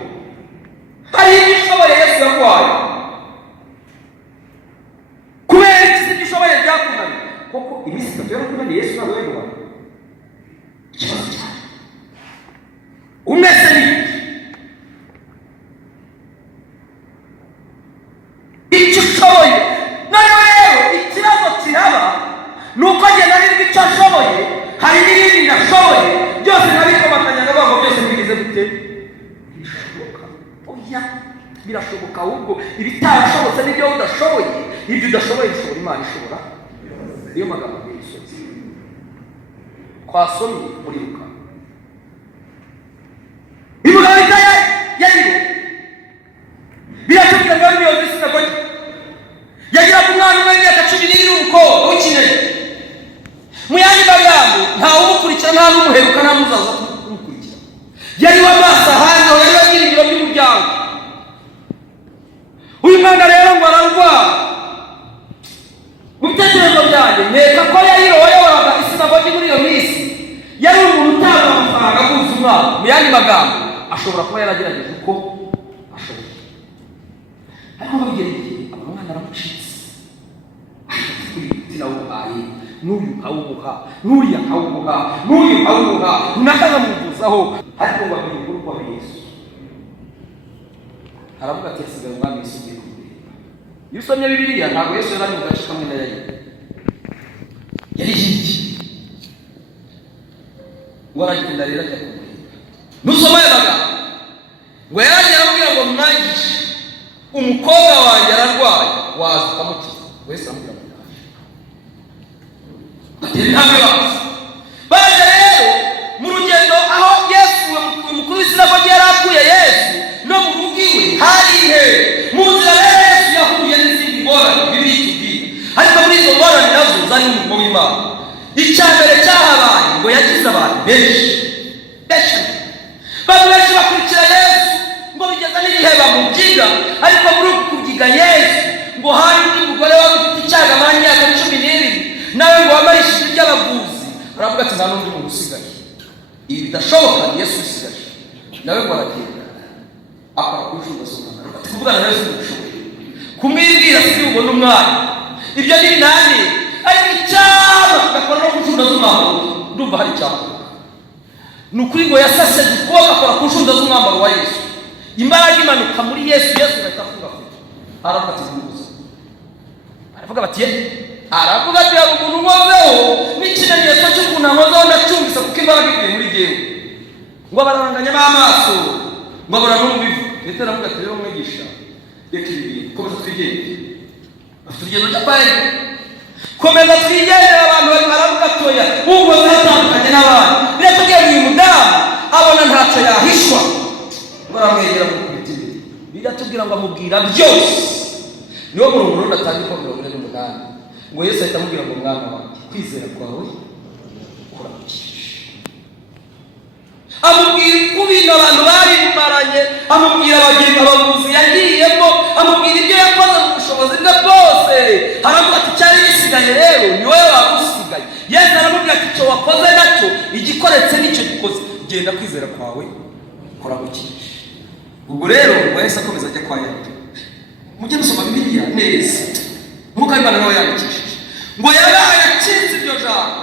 hari ibyo ushoboye Yesu yaguhaye kubera iki ushoboye byakunaniye kuko iminsi 3 yarakunaniye Yesu nawe yaguhaye ikibazo cyane umeze icyo ushoboye noneho rero ikibazo kiraba nuko njye nari icyo ashoboye hari n'ibindi nashoboye byose nabikomatanya n'abantu byose bigize gute bishoboka oya birashoboka ahubwo ibitarashobotse n'ibyo udashoboye ibyo udashoboye bishobora Imana ishobora niyo magambo y'Isozi twasomye muri Luka ivuga bita yayiro biratubwira ngo niyo sinagogi yagira ku mwana w'imyaka 10 n'uko ukineye mu yandi magambo ntawe umukurikira nta n'umuheruka nta muzaza kumukurikira yari w'amaso ahandi aho yari wagira ibiro by'umuryango uyu mwana rero ngo ararwara mu bitekerezo byanjye nkeka ko yayiro wayoboraga isinagogi muri iyo minsi yari umuntu utanga amafaranga aguza umwana mu yandi magambo ashobora kuba yaragerageje uko ashoboye ariko babigera igihe umwana aramucitse kuri tina wuhaye n'uyu awuha n'uriya awuha n'uyu awuha nakaza muvuzaho ariko ngo abiri kuri kwa Yesu aravuga ati asigaye umwami Yesu ugiye kumureba iyo usomye Bibiliya ntabwo Yesu yari mu gace kamwe na yari iki waragenda rero ajya kumureba. Nusoma aya magambo ngo yaragiye aramubwira ngo mwangishe umukobwa wanjye ararwaye waza ukamukiza. Wese aramubwira ngo yaje atari ntabwo bazi baje rero mu rugendo aho Yesu umukuru w'isinagogi yari akuye Yesu no mu rugo iwe hari he mu nzira rero Yesu yahuye n'izindi ngorane bibiri tubwira, ariko muri izo ngorane nazo zari umurimo w'Imana. Icya mbere cyahabaye ngo yagize abantu benshi bakurikira Yesu ngo bigeza n'igihe bamubyiga, ariko muri uku kubyiga Yesu ngo hari undi mugore wari ufite icyaga amara imyaka 12 nawe ngo wamarishije iby'abavuzi, aravuga ati nta n'undi muntu usigaye, ibi bidashoboka Yesu usigaye. Nawe ngo aragenda akora ku nshuro z'umwana ati kuvugana na Yesu ntibishoboye, kumwibwira si ubona umwana ibyo ni binani, ariko icyaba agakora no ku nshuro z'umwana ndumva hari icyaba. Ni ukuri ngo yasase ukuboko akora ku nshuro z'umwambaro wa Yesu, imbaraga imanuka muri Yesu. Yesu ahita afunga kuko aravuga ati nkubuze, aravuga bati aravuga ati umuntu nkozeho n'ikimenyetso cy'ukuntu nkozeho ndacyumvise kuko imbaraga ivuye muri jyewe. Ngo abaranganya b'amaso ngo abura no mu bivu. Ndetse aravuga ati rero mwigisha reka ibi komeza twigende, urugendo cy'abaye komeza twigendera. Abantu bari baravuga atoya ubwo zatandukanye n'abandi, biratubwiye uyu mudamu abona ntacyo yahishwa, baramwegera mu kubitira biratubwira ngo amubwira byose. Niwo murongo rero ndatangiye ko 48 ngo Yesu ahita amubwira ngo mwana wanjye kwizera kwawe kurakije. Amubwira uko ibintu abantu barimaranye, amubwira abagenzi abavuzi yagiyemo, amubwira ibyo yakoze mu bushobozi bwe bwose. Aravuga ati cyari gisigaye rero ni wowe wagusigaye. Yesu aramubwira ati icyo wakoze nacyo igikoretse nicyo gikoze, genda kwizera kwawe kurakije. Ubwo rero ngo Yesu akomeza ajya kwa Yakobo. Mujye musoma Bibiliya neza, Mwuka w'Imana nawe yandikishije ngo yabaye akinze iryo jambo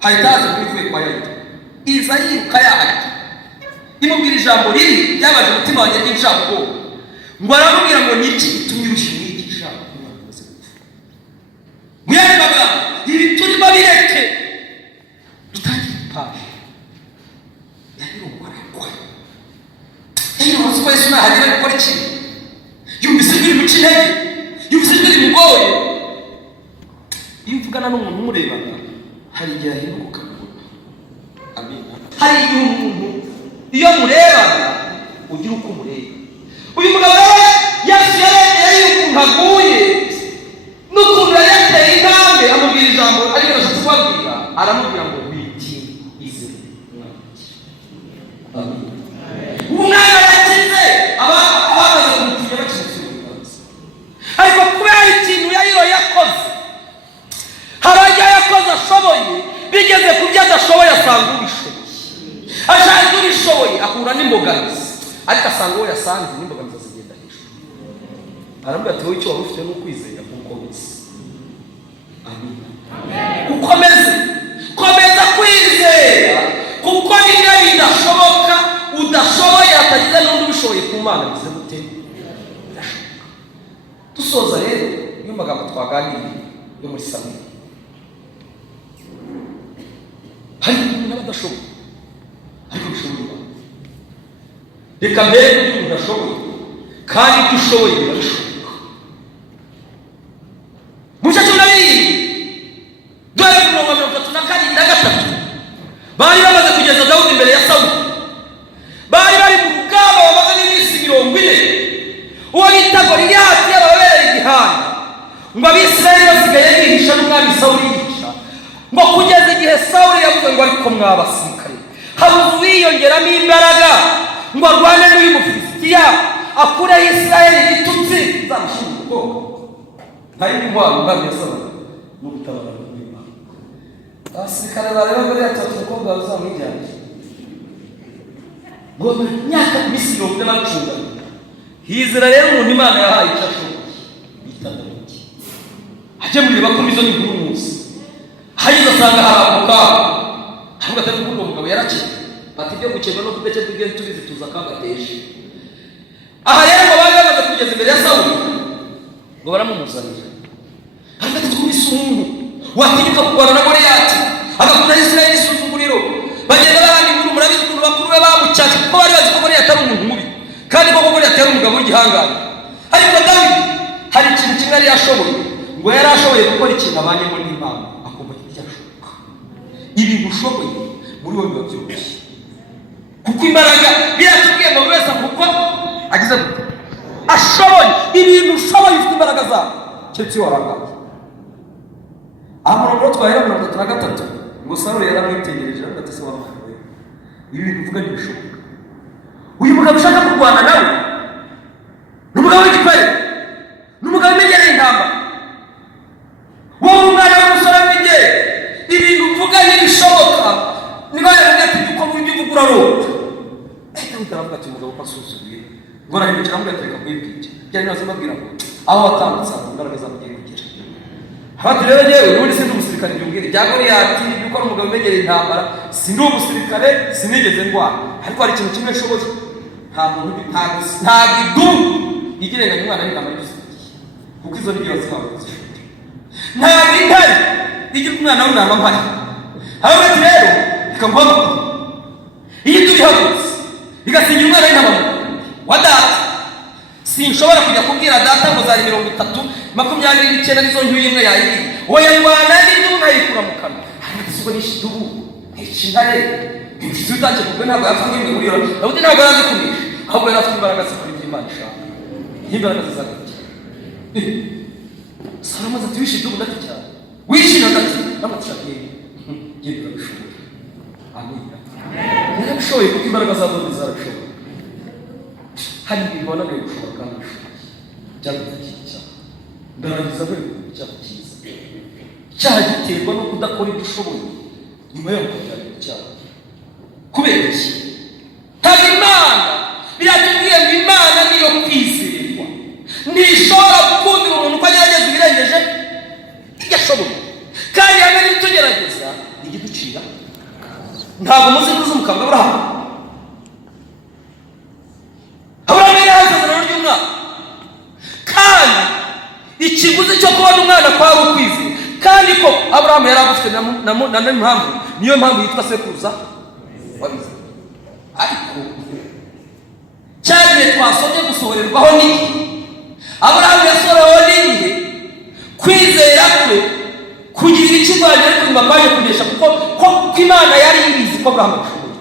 hayitaze kwivuye kwa Yakobo, iza yiruka yaje imubwira ijambo riri ryabaje umutima wanjye n'ijambo ngo aramubwira ngo niki gitumye urushye mwigisha mwiyabaga ibi turimo bireke dutangiye paje yarumva kwa Yesu nahagera gukora iki, yumvise biri mu kinege, yumvise biri mugoye. Iyo uvugana n'umuntu umurebaga hari igihe ahinduka ukabona. Amen. Hari igihe umuntu iyo murebaga ugira uko umureba. Uyu mugabo rero Yesu yarengeye yuko haguye n'ukuntu yateye intambwe, amubwira ijambo ariko arashaka kubabwira, aramubwira ngo biti ize mwaki. Amen. Umwana yakize abamaze kumutinya bakimusiga ibibazo, ariko kubera ikintu Yayiro yakoze, hari ibyo yakoze ashoboye, bigeze ku byo adashoboye asanga ubishoboye, ashaka ubishoboye ahura n'imbogamizi, ariko asanga uwo yasanze n'imbogamizi zigenda hejuru. Aramubwira ati wowe icyo wari ufite ni ukwizera gukomeza. Amen. Ukomeze, komeza kwizera kuko niba bidashoboka udashoboye atagize n'undi ubishoboye ku Mana bize gute birashoboka. Dusoza rero niyo magambo twaganiriye yo muri Samweli. Hari umuntu abadashoboye ariko bishoboye. Reka mbere ko umuntu ashoboye kandi ibyo ushoboye birashoboka. Mucyo tunabiri dore kurongo 34 bari bamaze kugeza Dawudi imbere ya Sawuli, bari bari mu rugamba bamaze n'iminsi 40. Uwo bita Goliyati yababereye igihanga, ngo Abisirayeli basigaye bihisha n'umwami Sawuli yihisha, ngo kugeza igihe Sawuli yavuze ngo ariko mwabasirikare habuze uwiyongeramo imbaraga ngo arwane n'uyu Mufilisitiya akureho Isirayeli igitutsi zamushyira ubwoko. Ntari n'intwaro umwami yasabaga no gutabara n'Imana. Abasirikare bareba Goliyati bati umukobwa uzamwijyana ngo myaka iminsi 40 bacunga. Hizira rero umuntu Imana yahaye icyo ashoboye bita Dawudi. Ajye muri bakuru izo ni nkuru munsi. Hayiza asanga haramuka. Ahubwo atari kuko umugabo yarakeye. Ati byo gukemura no kubeke tugende tubizi tuza kangateje. Aha rero ngo bari bamaze kugeza imbere ya Sawuli ngo baramumuzanira. Hagati tw'isumu watinyuka kurwana na Goliyati agakunda Isirayeli isuzuguriro bagenda gucaca kuko bari bazi ko Goliath atari umuntu mubi kandi koko Goliath yari umugabo w'igihangane. Ariko Dawidi hari ikintu kimwe yari yashoboye, ngo yari ashoboye gukora ikintu abanyemo n'Imana akumva kibyashoboka. Ibi gushoboye muri wowe biba byoroshye kuko imbaraga biratubwiye ngo buri wese kuko agize ashoboye ibintu ushoboye ufite imbaraga zawe keretse warangaye. Amurongoro twahera 33 ngo Sawuli yaramwitegereje ati se waramuhaye ibi bintu uvuga ntibishoboka. Uyu mugabo ushaka kurwana nawe n'umugabo w'igipare n'umugabo umenyereye intambara, wowe umwana w'umusore w'imigere ibintu uvuga ntibishoboka. Niba yavuga ati uko muri ibyo uvuga urarota Dawidi aravuga ati umugabo ko asuzuguye ngo arahindukira amubwira ati reka kwibwira byari nazo mbabwira ngo aho watambutse imbaraga zamugiye kugira hati rero yewe ubundi sindi umusirikare byumbwira bya Goliath yuko ari umugabo umenyereye intambara, sindi umusirikare sinigeze ndwana, ariko hari ikintu kimwe nshoboye nta muntu nta gidu igirenganya umwana w'intambara y'umusirikare kuko izo ni byose bavuze nta intare igira umwana w'intambara mpari. Ahubwo ati rero reka mvuga iyo turi hagutse bigasingira umwana w'intambara wa data sinshobora kujya kubwira data ngo zari 30-29 nizo ncyuye imwe yayiri oya rwana n'indu nkayikura mu kanwa ariko nishidubu nkishintare ntizutanze kuko ntabwo yapfanye n'imuriro Dawidi ntabwo yarazi kumisha ahubwo yari afite imbaraga zikora iby'Imana ishaka imbaraga zizagati Salomo ati wishidubu ndati cyane wishina ndati namutshakiye yego bishobora amina nabishoboye kuko imbaraga za Dawidi zarashoboye. Hari ibibona byo gushobora kandi cyangwa ndarangiza buri cyakiza cyaha giterwa no kudakora ibyo ushoboye nyuma yo kujya cyaha kubera iki kandi Imana biratubwiye ngo Imana niyo kwizerwa ntishobora gukundira umuntu uko agerageza ibirengeje ibyo ashoboye kandi hamwe n'itugerageza igiducira ntabwo muzi kuza umukambwe Aburahamu yazazana ry'umwana kandi ikiguzi cyo kubona umwana kwa rukwizi kandi ko Aburahamu yari agufite na n'impamvu niyo mpamvu yitwa sekuruza wabize. Ariko cyane twasomye gusohorerwaho n'igihe Aburahamu yasohoreweho n'igihe kwizera kwe kugira ikivanye ariko mbabaye kunesha kuko Imana yari ibizi ko Aburahamu ashoboye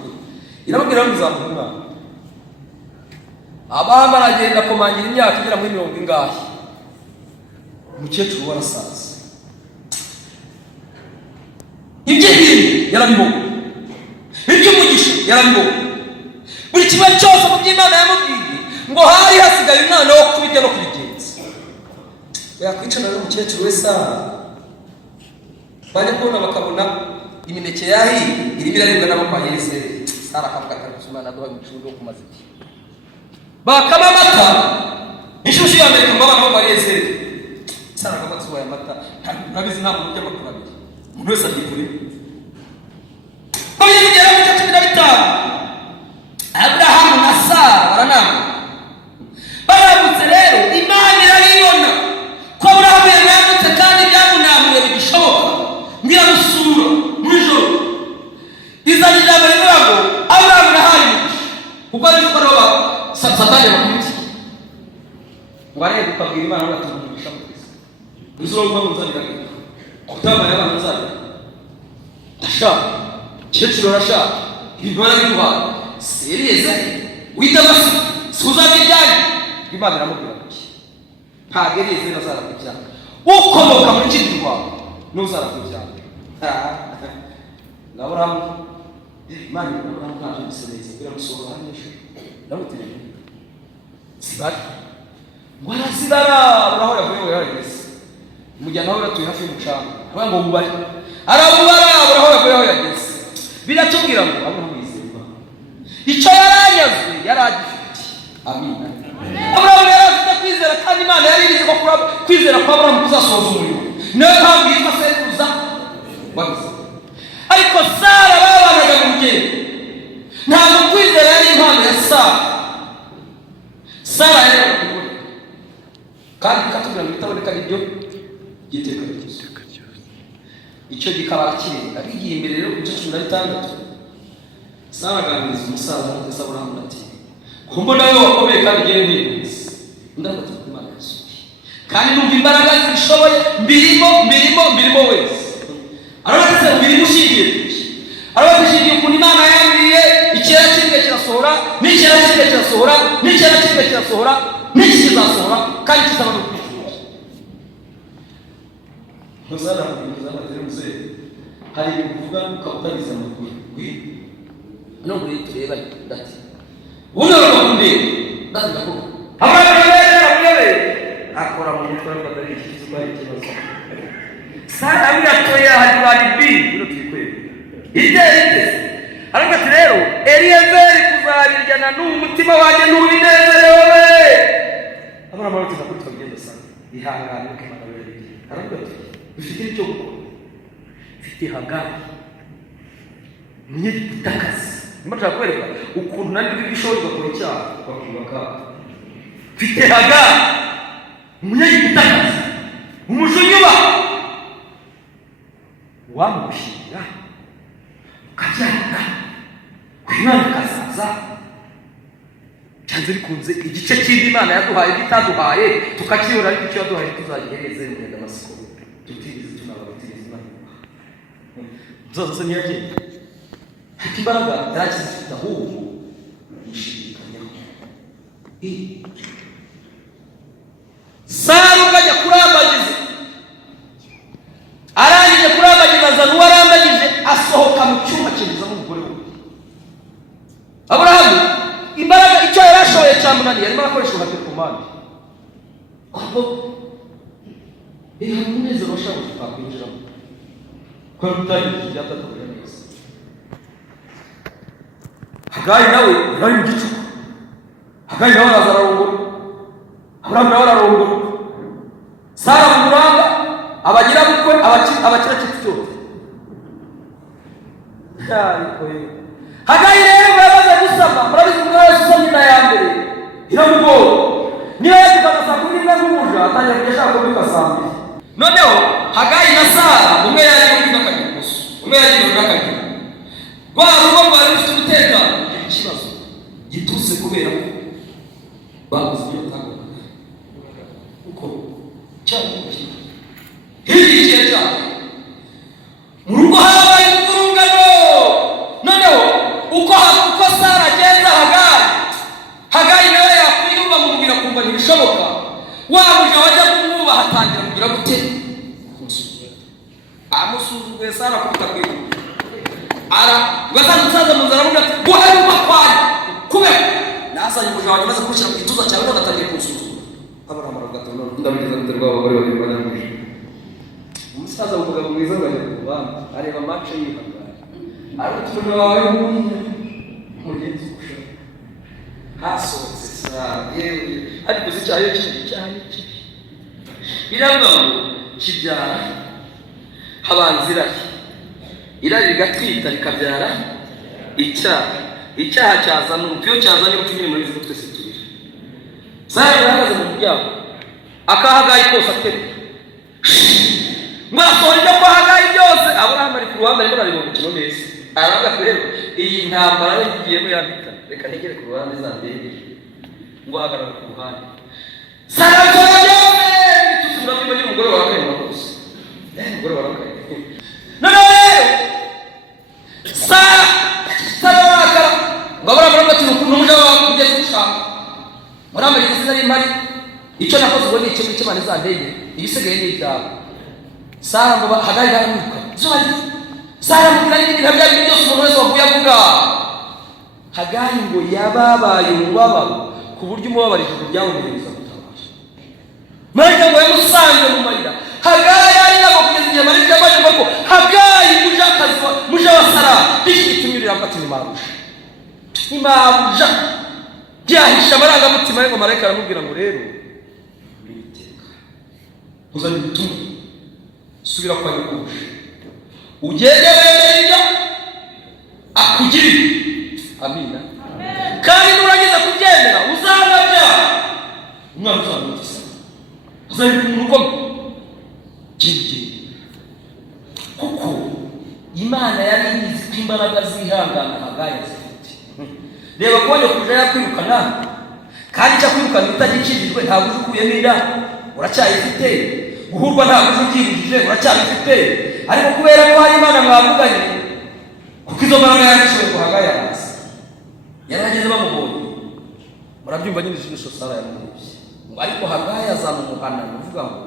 irababwira ngo uzamuha umwana. Abahama aragenda komangira imyaka igera muri 70 ingahe umukecuru warasaza iby'ibintu yarabibona iby'umugisha yarabibona buri kimwe cyose mu by'Imana yamubwiye ngo hari hasigaye umwana wo kubijya no kubigenza. Yakwicana n'umukecuru we Sara bajya kubona bakabona imineke yahi iri biraribwa n'abakwa Yesu. Sara akavuga ati Imana duha umucuru wo kumaziki bakama amata inshushi ya mbere kumabana bo bareze Sara akabatsuwa amata ntabizi nta muntu ujya makuru abiri umuntu wese akikure baje kugera mu 15 Abrahamu na Sara baranama baramutse rero Imana irabibona ko Abrahamu yamutse kandi byamunamuye bigishoboka ngiramusura mwijoro izanira mbere ngo Abrahamu nahari kuko ari ko roba Satani bakwiti ngware gukabwira Imana ngo atumisha mutse uzurumva muzanira kutama y'abantu nzara asha cyeciro rasha ibibara biruha serieze witabasi suzabijyanye Imana iramubwira ati ntagereze nazara kubyanga ukomoka muri kintu kwawe nuzara kubyanga Abrahamu Imana Abrahamu ntaje bisereze biramusohora hanyeshe ndamuteje sibari warazibara uraho yavuye yageze umujyana we ratuye hafi y'umucanga abango mubari arabubara uraho yavuye yageze biratubwira ngo Abrahamu yizerwa icyo yaranyazwe yaragifite. Amina. Abrahamu yarafite kwizera kandi Imana yari irize ko kwizera kwa Abrahamu kuzasohoza umurimo niyo mpamvu yitwa sekuruza wabize. Ariko Sara babanaga mu rugendo ntabwo kwizera yari impano ya Sara yari kandi katubwira ngo itaboneka n'ibyo giteka cyose icyo gikaba kirenga bigiye imbere rero ku 16 Sara aganiriza umusaza ndetse Aburahamu ati ko mbona wowe wakomeye kandi ugiye wibutse ndabona ko Imana yasubiye kandi numva imbaraga zishoboye mbirimo wese arabaze mbirimo ushingiye arabashingiye ukuntu Imana yambwiye icyera kimwe kirasohora n'icyera kimwe kirasohora n'icyera kimwe kirasohora n'iki kizasohora kandi kizaba no kwishyura ntuzana ziri muzee hari kuvuga ukabutariza amakuru no muri tureba ndati uno rukundi ndati ndakubona abagore akora mu mutwe badari ikibazo bari ikibazo sana abiyatoya hadwari bi bino twikweye ite ariko ati rero Eliyezeri kuzarirjana n'umutima wanjye n'ubinezerewe abana bari kuri twagenda sana ihangane ukimana wewe ariko ati ufite icyo gukora ufite Hagari mwenye gutakaza nimba kwereka ukuntu nari bw'ishobora gukora icyaha bakubaka ufite Hagari mwenye gutakaza umujunyuba wamushinga kabyanga kwimana kazaza cyanze bikunze igice cy'Imana yaduhaye bitaduhaye tukakiyora ariko icyo yaduhaye tuzagihereze mu Damasiko tutirize tunababutirize Imana zozo nyaje imbaraga yakize ahubwo yishikanyaho Sara ukajya kurambagiza arangije kurambagiza za nuwarambagije asohoka mu cyumba cyinjiza n'umugore we Aburahamu imbaraga icyo yarashoye cyamunaniye arimo akoresha ubuhake ku Mana kuko umunezero washaka kukwinjiramo kwa rutari byatakorera neza Hagari nawe yari mu gicuku Hagari nawe arazarongora Aburahamu nawe ararongora Sara mu muranga abagira bukwe abakira kitu cyose Hagari rero babaza gusama murabizi ngo yasomye na yambere iramugora niba yakikaza kurinda n'umuja atanya kugeshaka ko bikasambi noneho Hagari na Sara umwe yari muri nakanyuguso umwe yari muri nakanyuguso rwa rugo rwari rufite umutekano ikibazo gituse kubera ko babuze ibyo tangana uko cyane hirya cyane mu rugo habaye urungano noneho uko Sara agenda Hagari nawe yakwiyumva mu mubiri akumva ntibishoboka wabuja wajya kumwubaha atangira kugira gute amusuzuguye Sara kuruta kwibuka ugasanga umusaza mu nzara avuga ati guharuka kwayo kube nasanye umuja wanjye maze kurushyira ku gituza cyawe none atangiye kunsuzuma Aburahamu aravuga ndabigeza gute rw'abagore babiri banyamuje umusaza uvuga ngo mwiza ngajya ku bandi areba mace yihangana ariko umuntu wawe mugenzi ushaka hasohotse Sara yewe ariko zicyayo kindi cyane biravuga ngo kibyara habanzira irari rigatwita rikabyara icyaha cyazana urupfu cyazanye ubutumire muri izo twese turira Sara yarahagaze mu muryango akahagaye kose atera mwasohora ibyo kwa Hagari byose Aburahamu ari ku ruhande arimo arareba umukino neza aravuga rero iyi ntambara yigiyemo yabita reka ntegere ku ruhande zambere ngo hagarara ku ruhande Sara cyane tusubira mu gihe umugore wa Hagari wakoze umugore wa Hagari none Sara wakara ngo Aburahamu ati ukuntu umugabo wawe kugeza ushaka muramba yisize ari mari icyo nakoze ngo ni icyo cy'Imana izandeye ibisigaye ni ibyawe Sara ngo Hagari aramuka zori Sara mubwira n'ibintu byari byose umuntu wese wavuye avuga Hagari ngo yababaye umubabaro ku buryo umubabarije byawumereza gutabara Marika ngo yamusanze mu marira Hagari yari nabo kugeza igihe Marika yabaye ngo Hagari muja wa Sara bishyitumira afata imabuja byahisha amarangamutima ye ngo Marika aramubwira ngo rero uzanye ubutumwa subira kwa nyukuje ugende wemerera akugirire amina kandi nurangiza kubyemera uzababya umwana uzamutisa uzari umuntu ukomeye kuko Imana yari izi ko imbaraga zihangana Hagari zifite reba ko wajya kuja yakwirukana kandi cyakwirukana utagikijijwe ntabwo ukuyemo inda uracyayifite, guhurwa ntabwo ubyibujije uracyabifite, ariko kubera ko hari Imana mwavuganye kuko izo mbaraga yanditswe ko Hagayi araza yarageze bamubonye. Murabyumva nyine ijisho Sara yamubye ngo ariko Hagayi azamumuhana uvuga ngo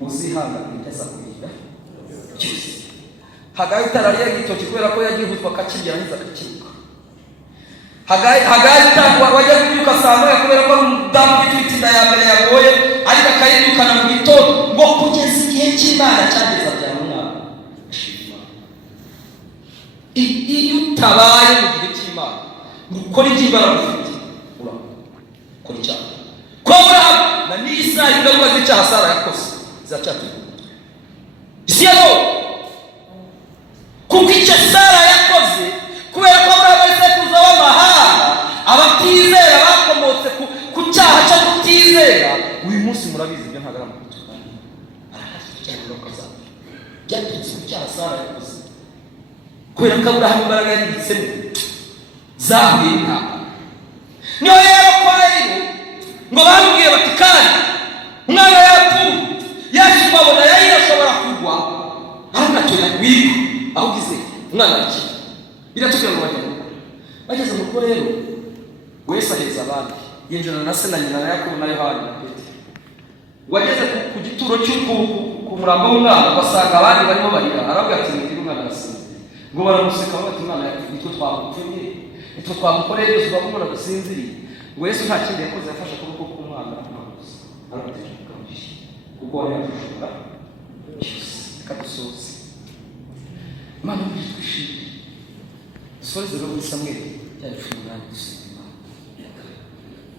uzihangane neza kurinda cyose. Hagayi utarariye igitoki kubera ko yagihutwa akakirya neza akakiruka. Hagayi utangwa wajya kubyuka saa moya kubera ko umudamu w'itwite inda ya mbere yagoye ariko akayirukana mu gitondo ngo kugeza igihe cy'Imana cyageza bya mwana. Iyo utabaye mu gihe cy'Imana ukora iby'Imana ufite urakora icyaha. Kora na n'isa ingaruka z'icyaha Sara yakoze zacyatuye isi yazo kuko icyo Sara yakoze kubera ko Aburahamu ari sekuruza w'amahanga, abatizera bakomotse ku cyaha cyo kutizera. Uyu munsi murabizi ibyo ntabwo ari amakosa byaturutse ku cyaha Sara yakoze kubera ko Aburahamu imbaraga yaribitsemo zahuye n'intambara. Niyo rero kwa rero ngo bamubwiye bati kandi umwana yapfuye yaje babona yari ashobora kugwa ahubwo atoya wiga aho gize umwana akiri biratubwira ngo bageze mu rugo rero wese aheza abandi yinjira na se na nyina na Yakobo na Yohana na Petero. Wageze ku gituro cy'uku murambo w'umwana basanga abandi barimo barira, arabwira ati ngira umwana arasinzira, ngo baramuseka bati umwana nitwe twamupfunye nitwe twamukoreye byose bagumura gusinziriye. Ngo Yesu nta kindi yakoze yafashe akaboko k'umwana amazi arabatera kamushi kuko wari yashobora kadusoza Imana yitwishimiye. Dusoreze rero muri Samweli cyari 18 gusenga Imana.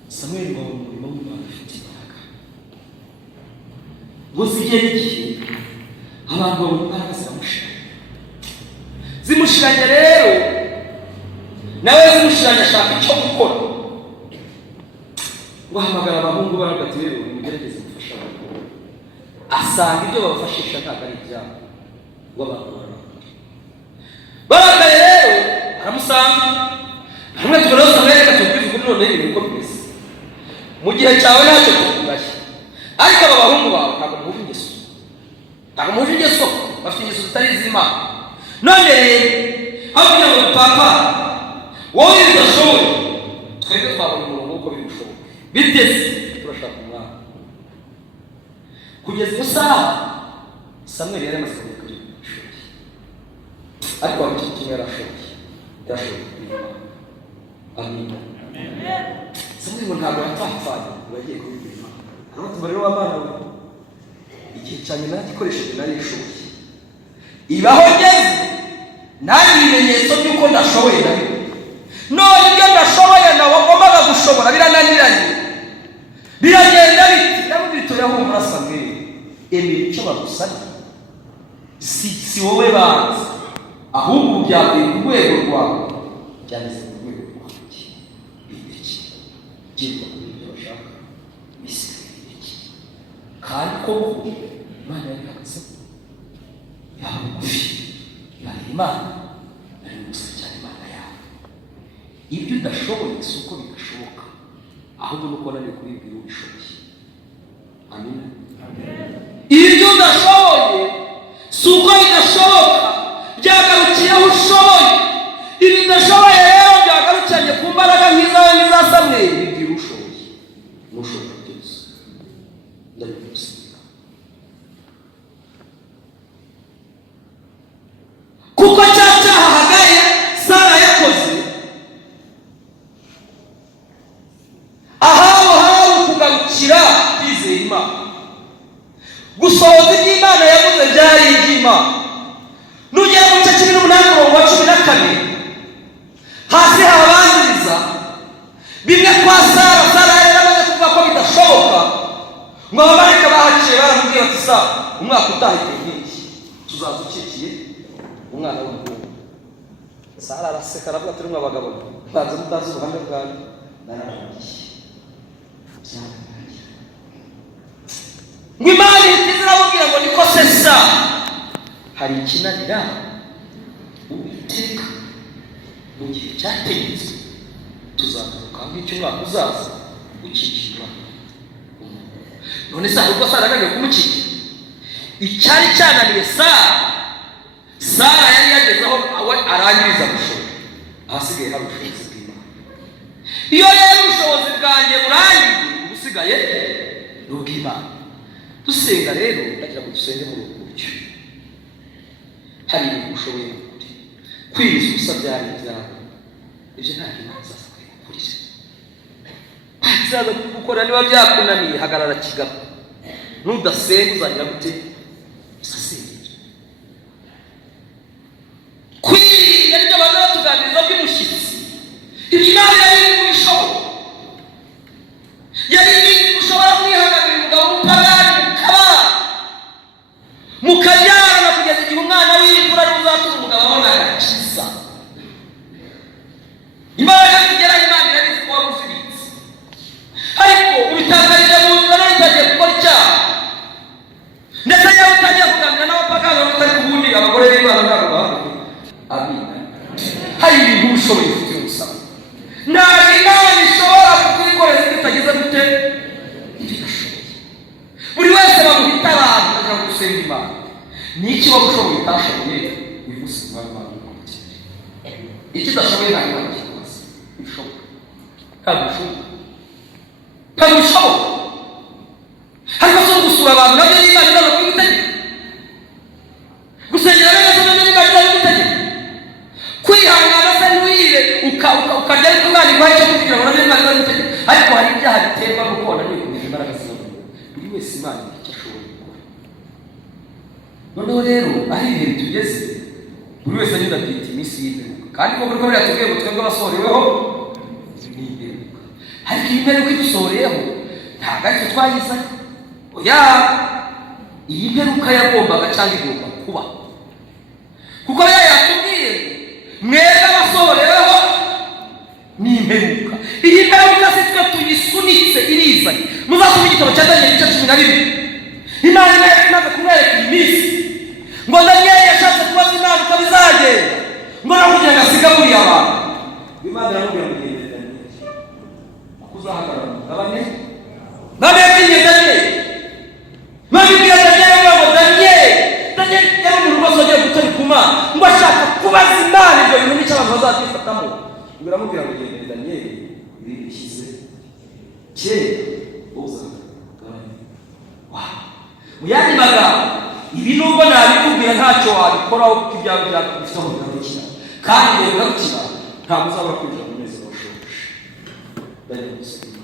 Samweli ngo umurimo w'Imana ufite imbaraga ngo zigere igihe abantu b'imbaraga zimushiranye rero nawe zimushiranye ashaka icyo gukora ngo ahamagara abahungu baragati rero mugerageze gufasha abakobwa. Asanga ibyo babafashisha ntabwo ari ibyabo ngo bakora baragaye rero aramusanga hamwe tugoroza Samweli katubwiza kuri none ibintu uko bimeze mu gihe cyawe ntacyo tukugashye, ariko aba bahungu bawe ntabwo muhuje ingeso bafite ingeso zitari iz'Imana. None aho kugira ngo papa wowe udashoboye twebwe twabona umurongo uko bigushoboka biteze turashaka umwana. Kugeza iyo saha Samweli yari amaze kumenya ko bishoboye, ariko hari ikintu kimwe yarashoboye amina. Samweli ngo ntabwo yapfapfanye ngo yagiye kubibwira Imana, aramutumva rero w'Imana we igihe cyane nagikoresheje nari ishoboye ibaho ngeze nari ibimenyetso by'uko ndashoboye nayo none ibyo ndashoboye nawe wagombaga gushobora birananiranye biragenda biti ndamubitoya ho muri Samweli emera icyo bagusabye si wowe banze ahubwo byavuye ku rwego rwawe byageze ku rwego rwanjye bibiki girwa ibyo bashaka bisi kandi ko Imana yabihagaze yawe bugufi yari Imana ari gusa cyane Imana yawe. Ibyo udashoboye si uko bidashoboka ahubwo nuko nari kubibwira ubishoboye. Amina. Ibyo udashoboye si uko bidashoboka byagarukiye aho ushoboye. Ibi udashoboye rero byagarukanye ku mbaraga nk'izawe n'iza Samweli bibwira ushoboye n'ushobora byose ndabigusa. Kuko cyaha Hagayi Sara yakoze aho kugarukira kwizera Imana gusohoza iby'Imana yavuze byari iby'Imana. Nugera mu gice 18:14 hasi habanziriza bimwe kwa Sara yari amaze kuvuga ko bidashoboka ngo abamarayika bahaciye baramubwira ati Sara umwaka utaha igihe tuzaza ukikiye umwana w'umuhungu. Sara araseka aravuga ati rumwe abagabo ntazi mutazi ubuhamya bwanjye nararangiye ngo Imana ihita iramubwira ngo niko se Sara hari ikinanira Uwiteka mu gihe cyategetswe tuzagaruka nk'icyo umwaka uzaza ukikirwa. None se ubwo Sara agaje kumukikira icyari cyananiye Sara yari yagezeho awe arangiriza gushora, ahasigaye hari ubushobozi bw'Imana. Iyo rero ubushobozi bwanjye burangiye, ubusigaye ni ubw'Imana. Dusenga rero ndagira ngo dusenge muri ubu buryo. Hari ibintu ushoboye gukora, kwiza ubusa byari ibyawe, ibyo nta Imana izaza kubikurira. Izaza gukora niba byakunaniye, hagarara kigabo. Nudasenga uzagira gute? Usasengera. Kwiga nibyo abantu batuganiriza by'umushyitsi. Imana yari kubishoboye. Yari gushobora kwihanganira umugabo w'umupagani mukaba mukabyarana kugeza igihe umwana w'imfura uzatuma umugabo abona agakiza. Imana igera Imana irabizi ko wari ufibitse, ariko ubitakarije mu nzira none utagiye gukora icyaha, ndetse yewe utagiye kuganira n'abapagani batari kubundi abagore b'Imana ntabwo bahaguruka. Amina. Hari ibintu ushoboye ufite ubusaba, nta Imana ishobora kukwikoreza ibyo utagize gute ibidashoboye. Buri wese bamuhita abantu bagira ngo usenga Imana. Ni iki waba ushoboye utashoboye uyu munsi Imana ikumukire? Iki udashoboye nta Imana ikikoze. Bishoboka ntabwo bishoboka. Ariko so gusura abantu nabyo ni Imana izaza kubitegeka. Gusengera bene so nabyo ni Imana izaza kubitegeka. Kwihangana se ntuyibe ukajya ariko Imana iguha icyo kugira ngo nabyo Imana izaza kubitegeka. Ariko hari ibyaha biterwa no kubona nikumira imbaraga z'Imana. Buri wese Imana icyo ashoboye gukora. Noneho rero aho ibihe tugeze, buri wese agenda afite iminsi y'imperuka, kandi koko buri wese yatubwiye ngo twebwe abasohoreweho n'imperuka. Ariko iyi mperuka idusohoreyeho ntabwo aricyo twayizanye. Oya, iyi mperuka yagombaga cyangwa igomba kuba, kuko yatubwiye mwebwe abasohoreweho n'imperuka. Iyi mperuka si twe tuyisunitse irizanye. Muzasoma igitabo cya Daniyeli igice 12. Imana imaze kumwereka iminsi ngo Daniyeli yashatse kubaza Imana uko bizagenda, ngo nakugira ngo asiga buriya abantu. Imana iramubwira ngo genda Daniyeli, akuzahagarara mugabane babebye Daniyeli. Babibwira Daniyeli ngo Daniyeli yari mu rubazo agiye gutora ikuma ngo ashaka kubaza Imana ibyo bintu n'icyo abantu bazabyifatamo. Ngo iramubwira ngo genda Daniyeli, ibi bishyize kera uzagabane. Mu yandi magambo, ibi nubwo nabikubwira ntacyo wabikoraho kuko ibyawe byakubifiteho bigarukira, kandi iyo bigarukira ntabwo uzabura kwinjira mu mezi washoje. Daniel Museveni.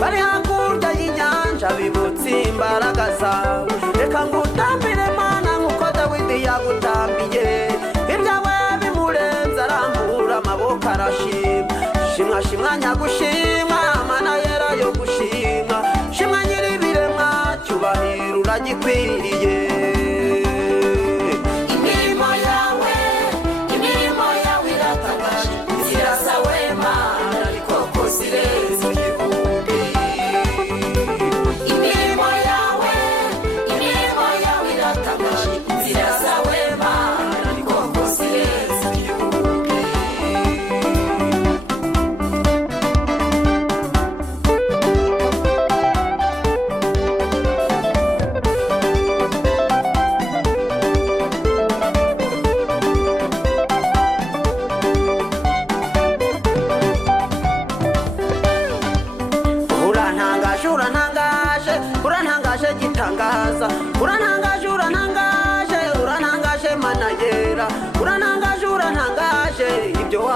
Bari hakurya y'inyanja bibutse imbaraga zawe. Reka ngutambire Mana nk'uko Dawidi yagutambiye. Ibyawe bimurenze arambura amaboko arashima. Shimwa shimwa nyagushimwa, Mana yera yo gushimwa. Shimwa nyir'ibiremwa, cyubahiro uragikwiriye. Imirimo yawe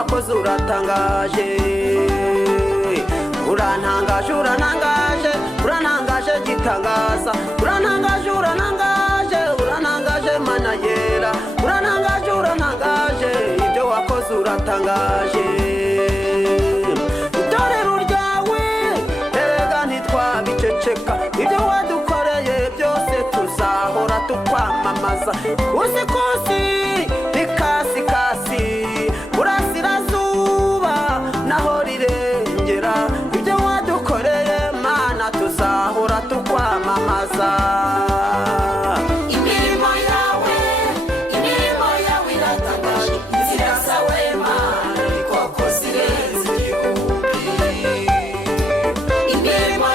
wakoze uratangaje, urantangaje urantangaje urantangaje gitangaza, urantangaje urantangaje urantangaje mana yera, urantangaje urantangaje ibyo wakoze uratangaje. Itorero ryawe erega ntitwabiceceka, ibyo wadukoreye byose tuzahora tukwamamaza, kusi kusi ikasi kasi burasirazuba naho rirengera, ibyo wadukoreye mana tuzahora tukwamamaza. Imirimo yawe iratangaje, inzira zawe mana koko zirenze igihumbi. Imirimo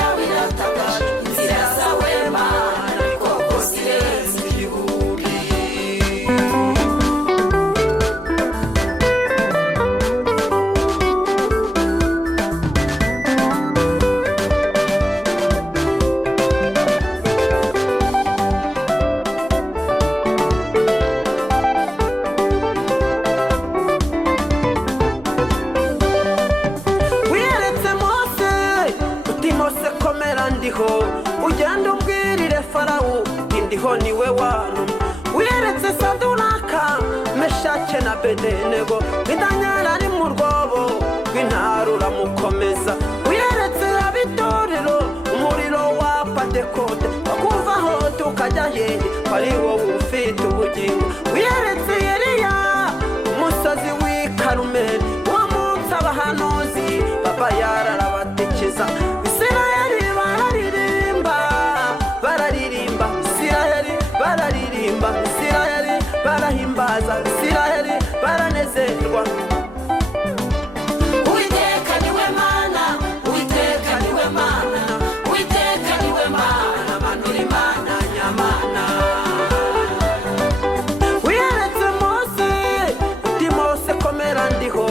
yawe iratangaje, inzira zawe mana koko zirenze igihumbi. Ndiho ugenda ubwirire Farawo indiho niwe wantumye, wiyeretse Saduraka Meshake na Abedenego, Danyeli ari mu rwobo rw'intare uramukomeza, wiyeretse ab'itorero umuriro wa Pentekote, bakuvaho tukajya hehe ari wowe ufite ubugingo, wiyeretse Eliya umusozi w'i Karumeli, uwo munsi abahanuzi baba yararabatekiza, Isirayeli bararirimba, Isirayeli bararirimba, Isirayeli barahimbaza, Isirayeli baranezerwa. Uwiteka niwe mana, Uwiteka niwe mana, Uwiteka niwe mana, manura imana nyamana. Wiyeretse Mose uti Mose komera ndiho,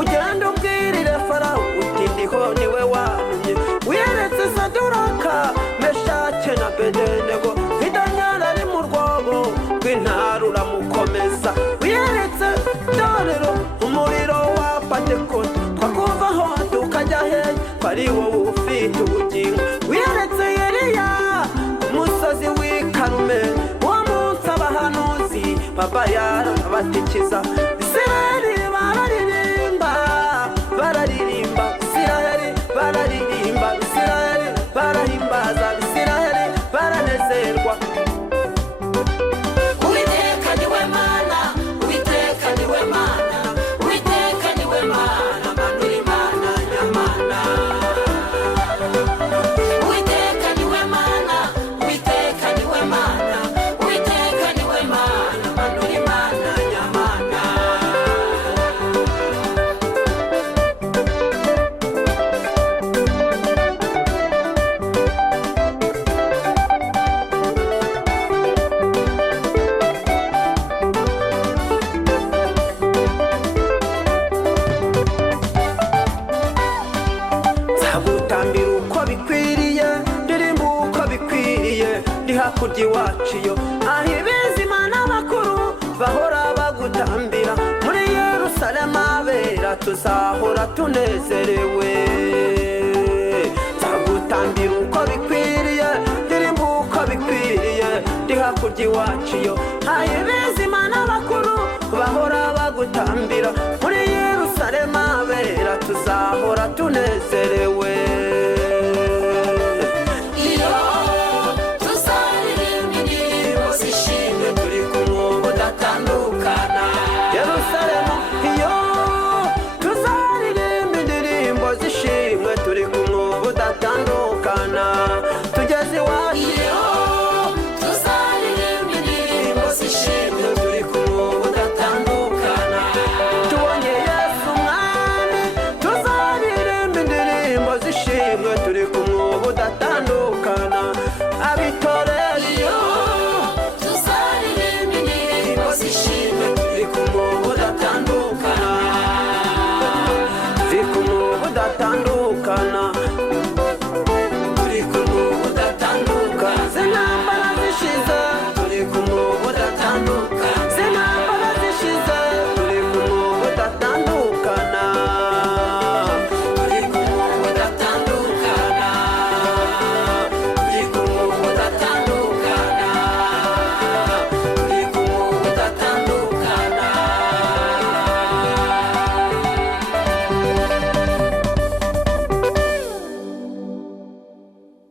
ugenda ubwirire Farawo uti ndiho niwe wantumye, wiyeretse Saduraka Meshake na Abedenego, Danyeli ari mu rwobo rw'intare uramukomeza, wiyeretse itorero umuriro wa Pentekote, twakuvaho tukajya hehe ari wowe ufite ubugingo, wiyeretse Eliya umusozi w'i Karumeli, uwo munsi abahanuzi baba yarabatikiza, Isirayeli bararirimba bararirimba, Isirayeli bararirimba, Isirayeli barahimbaza, Isirayeli baranezerwa. Uwiteka niwe mana, Uwiteka niwe mana, Uwiteka niwe mana, manura imana nyamana. Uwiteka niwe mana, Uwiteka niwe mana, Uwiteka niwe mana, manura imana nyamana. Nzagutambira uko bikwiriye, ndirimba uko bikwiriye, ndi hakurya iwacu iyo aho ibizima n'abakuru bahora bagutambira, muri Yerusalemu abera tuzahora tunezerewe. Nzagutambira uko bikwiriye, ndirimba uko bikwiriye, ndi hakurya iwacu iyo aho ibizima n'abakuru bahora bagutambira, muri Yerusalemu abera tuzahora tunezerewe.